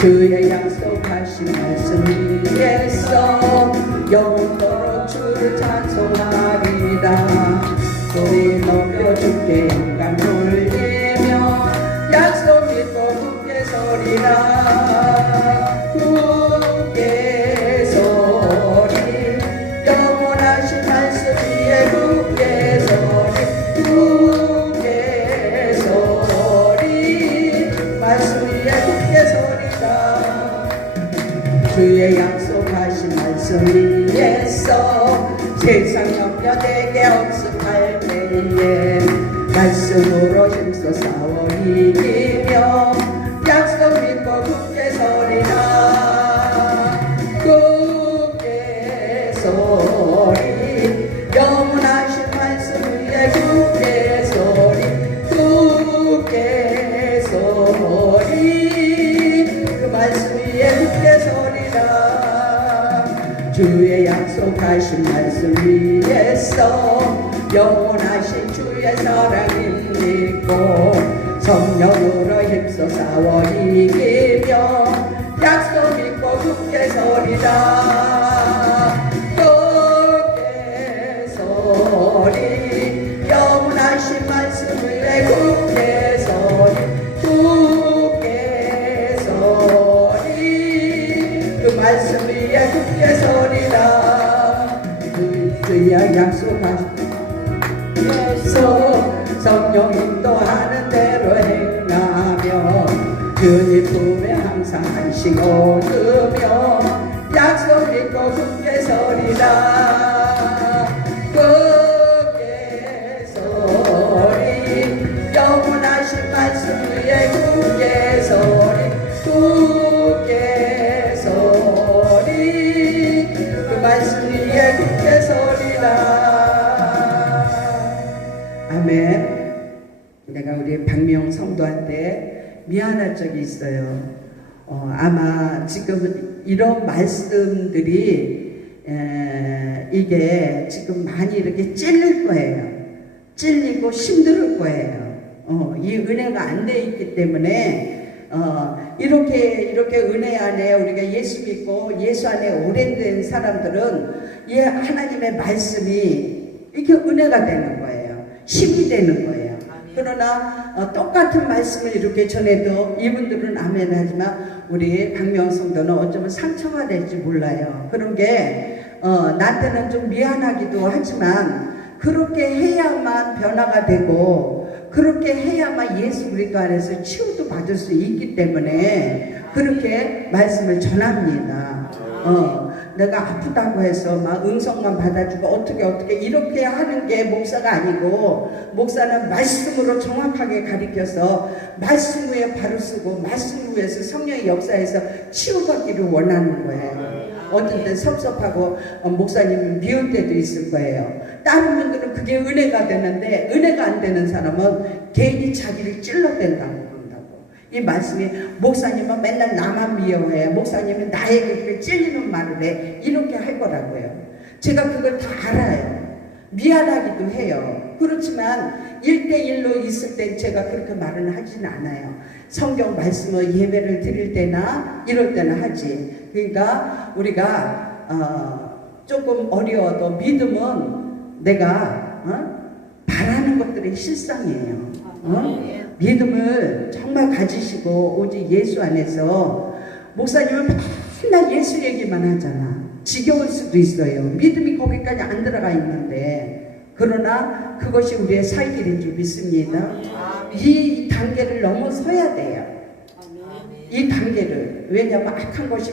그의 약속하신 말씀 위에서 영원토록 주를 찬송하리라. 소리 높여 주께 영광 돌리며 약속 믿고 굳게 서리라. 굳게 서리 영원하신 말씀 위에 굳게 서리. 굳게 서리 말씀 위에 굳게 서리라. 주의 약속하신 말씀 위에서 세상 염려 내게 없음할 때에 말씀으로 힘써 싸워 이기며 약속 믿고 굳게 서리라. 굳게 서리 영원하신 말씀 위에 굳게 서리. 굳게 서리 그 말씀 위에 굳게 서리라. 주의 약속하신 말씀 위에서 영원하신 주의 사랑을 믿고 성령으로 힘써 싸워 이기며 약속 믿고 굳게 서리라. 굳게 서리 영원하신 말씀 위에 굳게 서리. 굳게 서리 그 말씀 위에 굳게 서리라. 주의 약속하신 성령 인도하는 대로 행하며 주님 품에 항상 안식 얻으며 약속 믿고 굳게 서리라. 굳게 서리 영원하신 말씀 위에 굳게 서리. 굳게 서리 그 말씀 위에 굳게 서리라. 아멘. 내가 우리 박명 성도한테 미안할 적이 있어요. 아마 지금 이런 말씀들이 이게 지금 많이 이렇게 찔릴 거예요. 찔리고 힘들 거예요. 이 은혜가 안 돼 있기 때문에 이렇게 은혜 안에 우리가 예수 믿고 예수 안에 오랜된 사람들은 이 하나님의 말씀이 이게 은혜가 되는 거예요. 힘이 되는 거예요. 그러나 똑같은 말씀을 이렇게 전해도 이분들은 아멘 하지만 우리 박명 성도는 어쩌면 상처가 될지 몰라요. 그런 게 나한테는 좀 미안하기도 하지만 그렇게 해야만 변화가 되고 그렇게 해야만 예수 그리스도 안에서 치유도 받을 수 있기 때문에 그렇게 말씀을 전합니다. 내가 아프다고 해서 막 응성만 받아주고 어떻게 이렇게 하는 게 목사가 아니고 목사는 말씀으로 정확하게 가리켜서 말씀 위에 바로 쓰고 말씀 위에서 성령의 역사에서 치유받기를 원하는 거예요. 어떤 때 섭섭하고 목사님 미울 때도 있을 거예요. 다른 분들은 그게 은혜가 되는데 은혜가 안 되는 사람은 괜히 자기를 찔러댄다고 그런다고. 이 말씀이 목사님은 맨날 나만 미워해. 목사님은 나에게 그렇게 찔리는 말을 해. 이렇게 할 거라고요. 제가 그걸 다 알아요. 미안하기도 해요. 그렇지만 1대1로 있을 땐 제가 그렇게 말은 하진 않아요. 성경 말씀을 예배를 드릴 때나 이럴 때나 하지. 그러니까 우리가 조금 어려워도 믿음은 내가 바라는 것들의 실상이에요. 믿음을 정말 가지시고 오직 예수 안에서 목사님은 맨날 예수 얘기만 하잖아. 지겨울 수도 있어요. 믿음이 거기까지 안 들어가 있는데. 그러나 그것이 우리의 살 길인 줄 믿습니다. 이 단계를 넘어서야 돼요. 이 단계를. 왜냐하면 악한 것이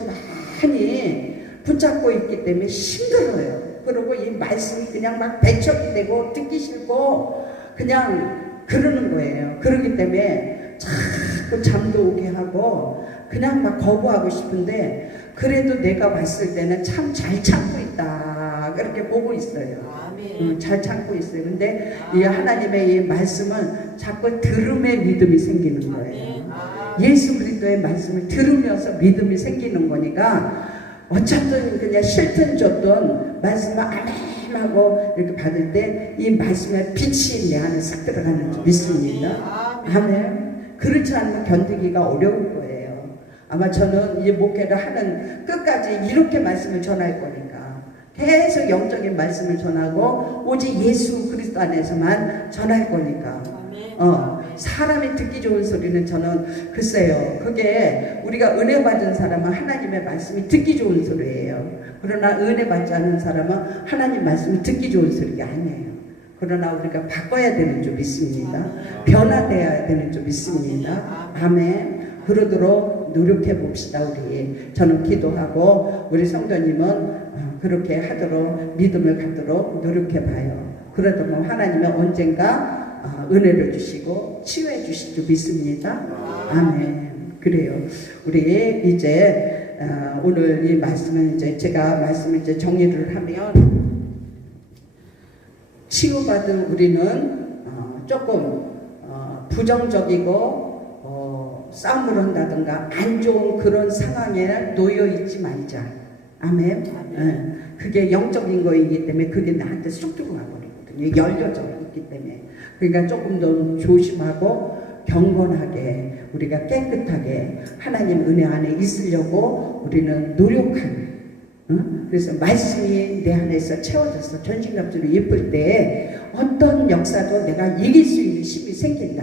많이 붙잡고 있기 때문에 힘들어요. 그리고 이 말씀이 그냥 막 배척이 되고 듣기 싫고 그냥 그러는 거예요. 그러기 때문에 자꾸 잠도 오게 하고 그냥 막 거부하고 싶은데 그래도 내가 봤을 때는 참 잘 참고 있다 그렇게 보고 있어요. 잘 참고 있어요. 근데 이 하나님의 이 말씀은 자꾸 들음의 믿음이 생기는 거예요. 예수 그리스도의 말씀을 들으면서 믿음이 생기는 거니까 어쨌든 그냥 싫든 좋든 말씀을 아멘하고 이렇게 받을 때 이 말씀의 빛이 내 안에 싹 들어가는 줄 믿습니다. 아멘. 그렇지 않으면 견디기가 어려울 거예요. 아마 저는 이 목회를 하는 끝까지 이렇게 말씀을 전할 거니까 계속 영적인 말씀을 전하고 오직 예수 그리스도 안에서만 전할 거니까 사람이 듣기 좋은 소리는 저는 글쎄요 그게 우리가 은혜 받은 사람은 하나님의 말씀이 듣기 좋은 소리예요. 그러나 은혜 받지 않은 사람은 하나님 말씀이 듣기 좋은 소리가 아니에요. 그러나 우리가 바꿔야 되는 줄 믿습니다. 변화되어야 되는 줄 믿습니다. 아멘. 그러도록 노력해 봅시다. 우리 저는 기도하고 우리 성도님은 그렇게 하도록 믿음을 갖도록 노력해 봐요. 그러다면 하나님은 언젠가 은혜를 주시고 치유해 주실 줄 믿습니다. 아멘. 그래요. 우리 이제 오늘 이 말씀은 이제 제가 말씀을 이제 정리를 하면 치유받은 우리는 조금 부정적이고 싸움을 한다든가 안 좋은 그런 상황에 놓여 있지 말자. 아멘. 그게 영적인 거이기 때문에 그게 나한테 쑥 들어가 버리거든요. 열려져 있기 때문에. 그러니까 조금 더 조심하고 경건하게 우리가 깨끗하게 하나님 은혜 안에 있으려고 우리는 노력하는. 그래서 말씀이 내 안에서 채워져서 전신갑주로 예쁠 때 어떤 역사도 내가 이길 수 있는 힘이 생긴다.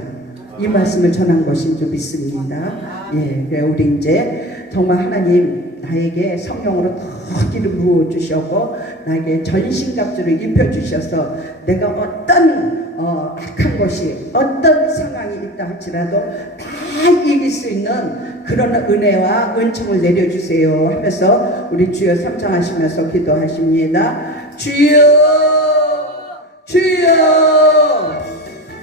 이 말씀을 전한 것인 줄 믿습니다. 예, 우리 이제 정말 하나님 나에게 성령으로 더 기름 부어 주셨고 나에게 전신갑주를 입혀 주셔서 내가 어떤 악한 것이 어떤 상황이 있다 할지라도 다 이길 수 있는 그런 은혜와 은총을 내려주세요 하면서 우리 주여 삼창하시면서 기도하십니다. 주여 주여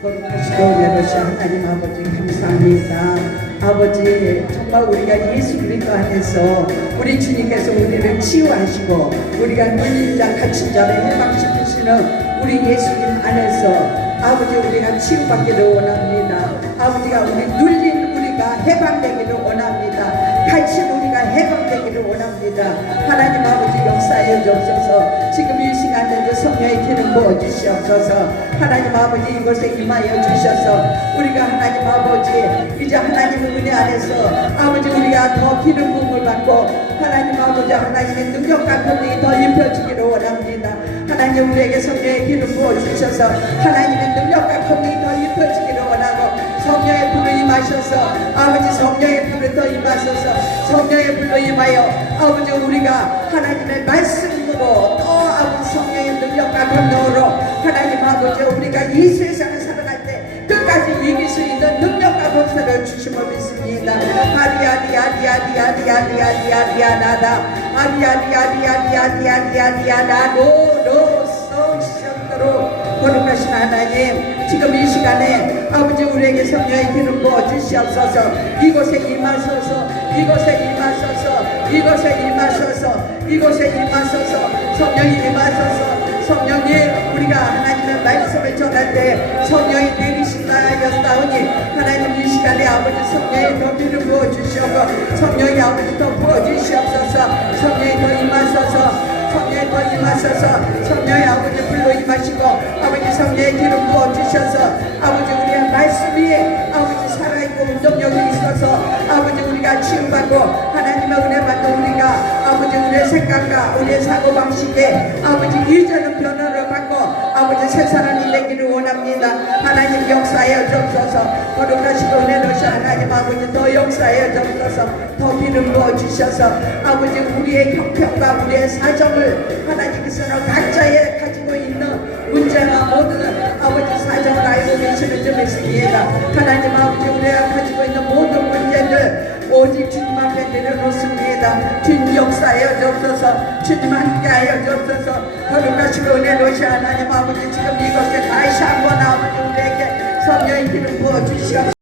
거룩하시고 내려오신 하나님 아버지 감사합니다. 아버지 정말 우리가 예수 그리스도 안에서 우리 주님께서 우리를 치유하시고 우리가 눌린 자 갇힌 자를 해방시키시는 우리 예수님 안에서 아버지 우리가 치유받기를 원합니다. 아버지가 우리 눌린 우리가 해방되기를 원합니다. 갇힌 우리가 해방되기를 원합니다. 하나님 아버지 역사에 주옵소서. 지금 이 시간에도 성령의 기름 부어 주시옵소서. 하나님 아버지 이곳에 임하여 주셔서 우리가 하나님 아버지 이제 하나님의 은혜 안에서 아버지 우리가 더 기름 부음을 받고 하나님 아버지 하나님의 능력과 권능이 더 입혀지기를 원합니다. 하나님 우리에게 성령의 기름 부어 주셔서 하나님의 능력과 권능이 더 입혀지기를 원하고 성령의 불로 임하셔서 아버지 성령의 불로 더 임하셔서 성령의 불로 임하여 아버지 우리가 하나님의 말씀으로 또 아버지 성령의 능력과 권능으로 하나님 아버지 우리가 이 세상을 살아갈 때 끝까지 이길 수 있는 능력과 권세를 주심을 믿습니다. 아리아리아리아리아리아리아리아리아리아나다 아리아리아리아리아리아리아나노노소시도록 거룩하신 하나님 지금 이 시간에 아버지 우리에게 성령의 기름 부어 주시 주시옵소서. 이곳에 임하소서. 이곳에 임하소서. 이곳에 임하소서. 이곳에 임하소서. 성령이 임하소서. 성령이 우리가 하나님의 말씀을 전할 때 성령이 내리신다 하였사오니 하나님 이 시간에 아버지 성령이 더 기름 부어 주시옵고 성령이 아버지 더 부어 주시옵소서. 성령이 더 임하소서. 성령이 더 임하소서. 성령이 아버지 불로 임하시고 아버지 성령의 기름 부어 주셔서 아버지 우리의 말씀 위에 아버지 살아있고 운동력이 있어서 아버지 우리가 치유받고 하나님의 은혜 받고 우리가 아버지 우리의 생각과 우리의 사고방식에 아버지 이전은 변화를 받고 아버지 새 사람이 되기를 원합니다. 하나님 역사하여 주옵소서. 거룩하시고 은혜로우신 하나님 아버지 더 역사하여 주옵소서. 더 기름 부어 주셔서 아버지 우리의 형편과 우리의 사정을 하나님께서는 각자의 가지고 있는 문제나 모든 아버지 사정을 알고 계시는 줄 믿습니다. 하나님 아버지 우리가 가지고 있는 모든 문제를 오직 주님 앞에 내려놓습니다. 주님 역사하여 주옵소서. 주님 함께하여 주옵소서. 거룩하시고 은혜로우신 하나님 아버지 지금 이곳에 다시 한번 아버지 우리에게 성령의 기름 부어 주시옵소서.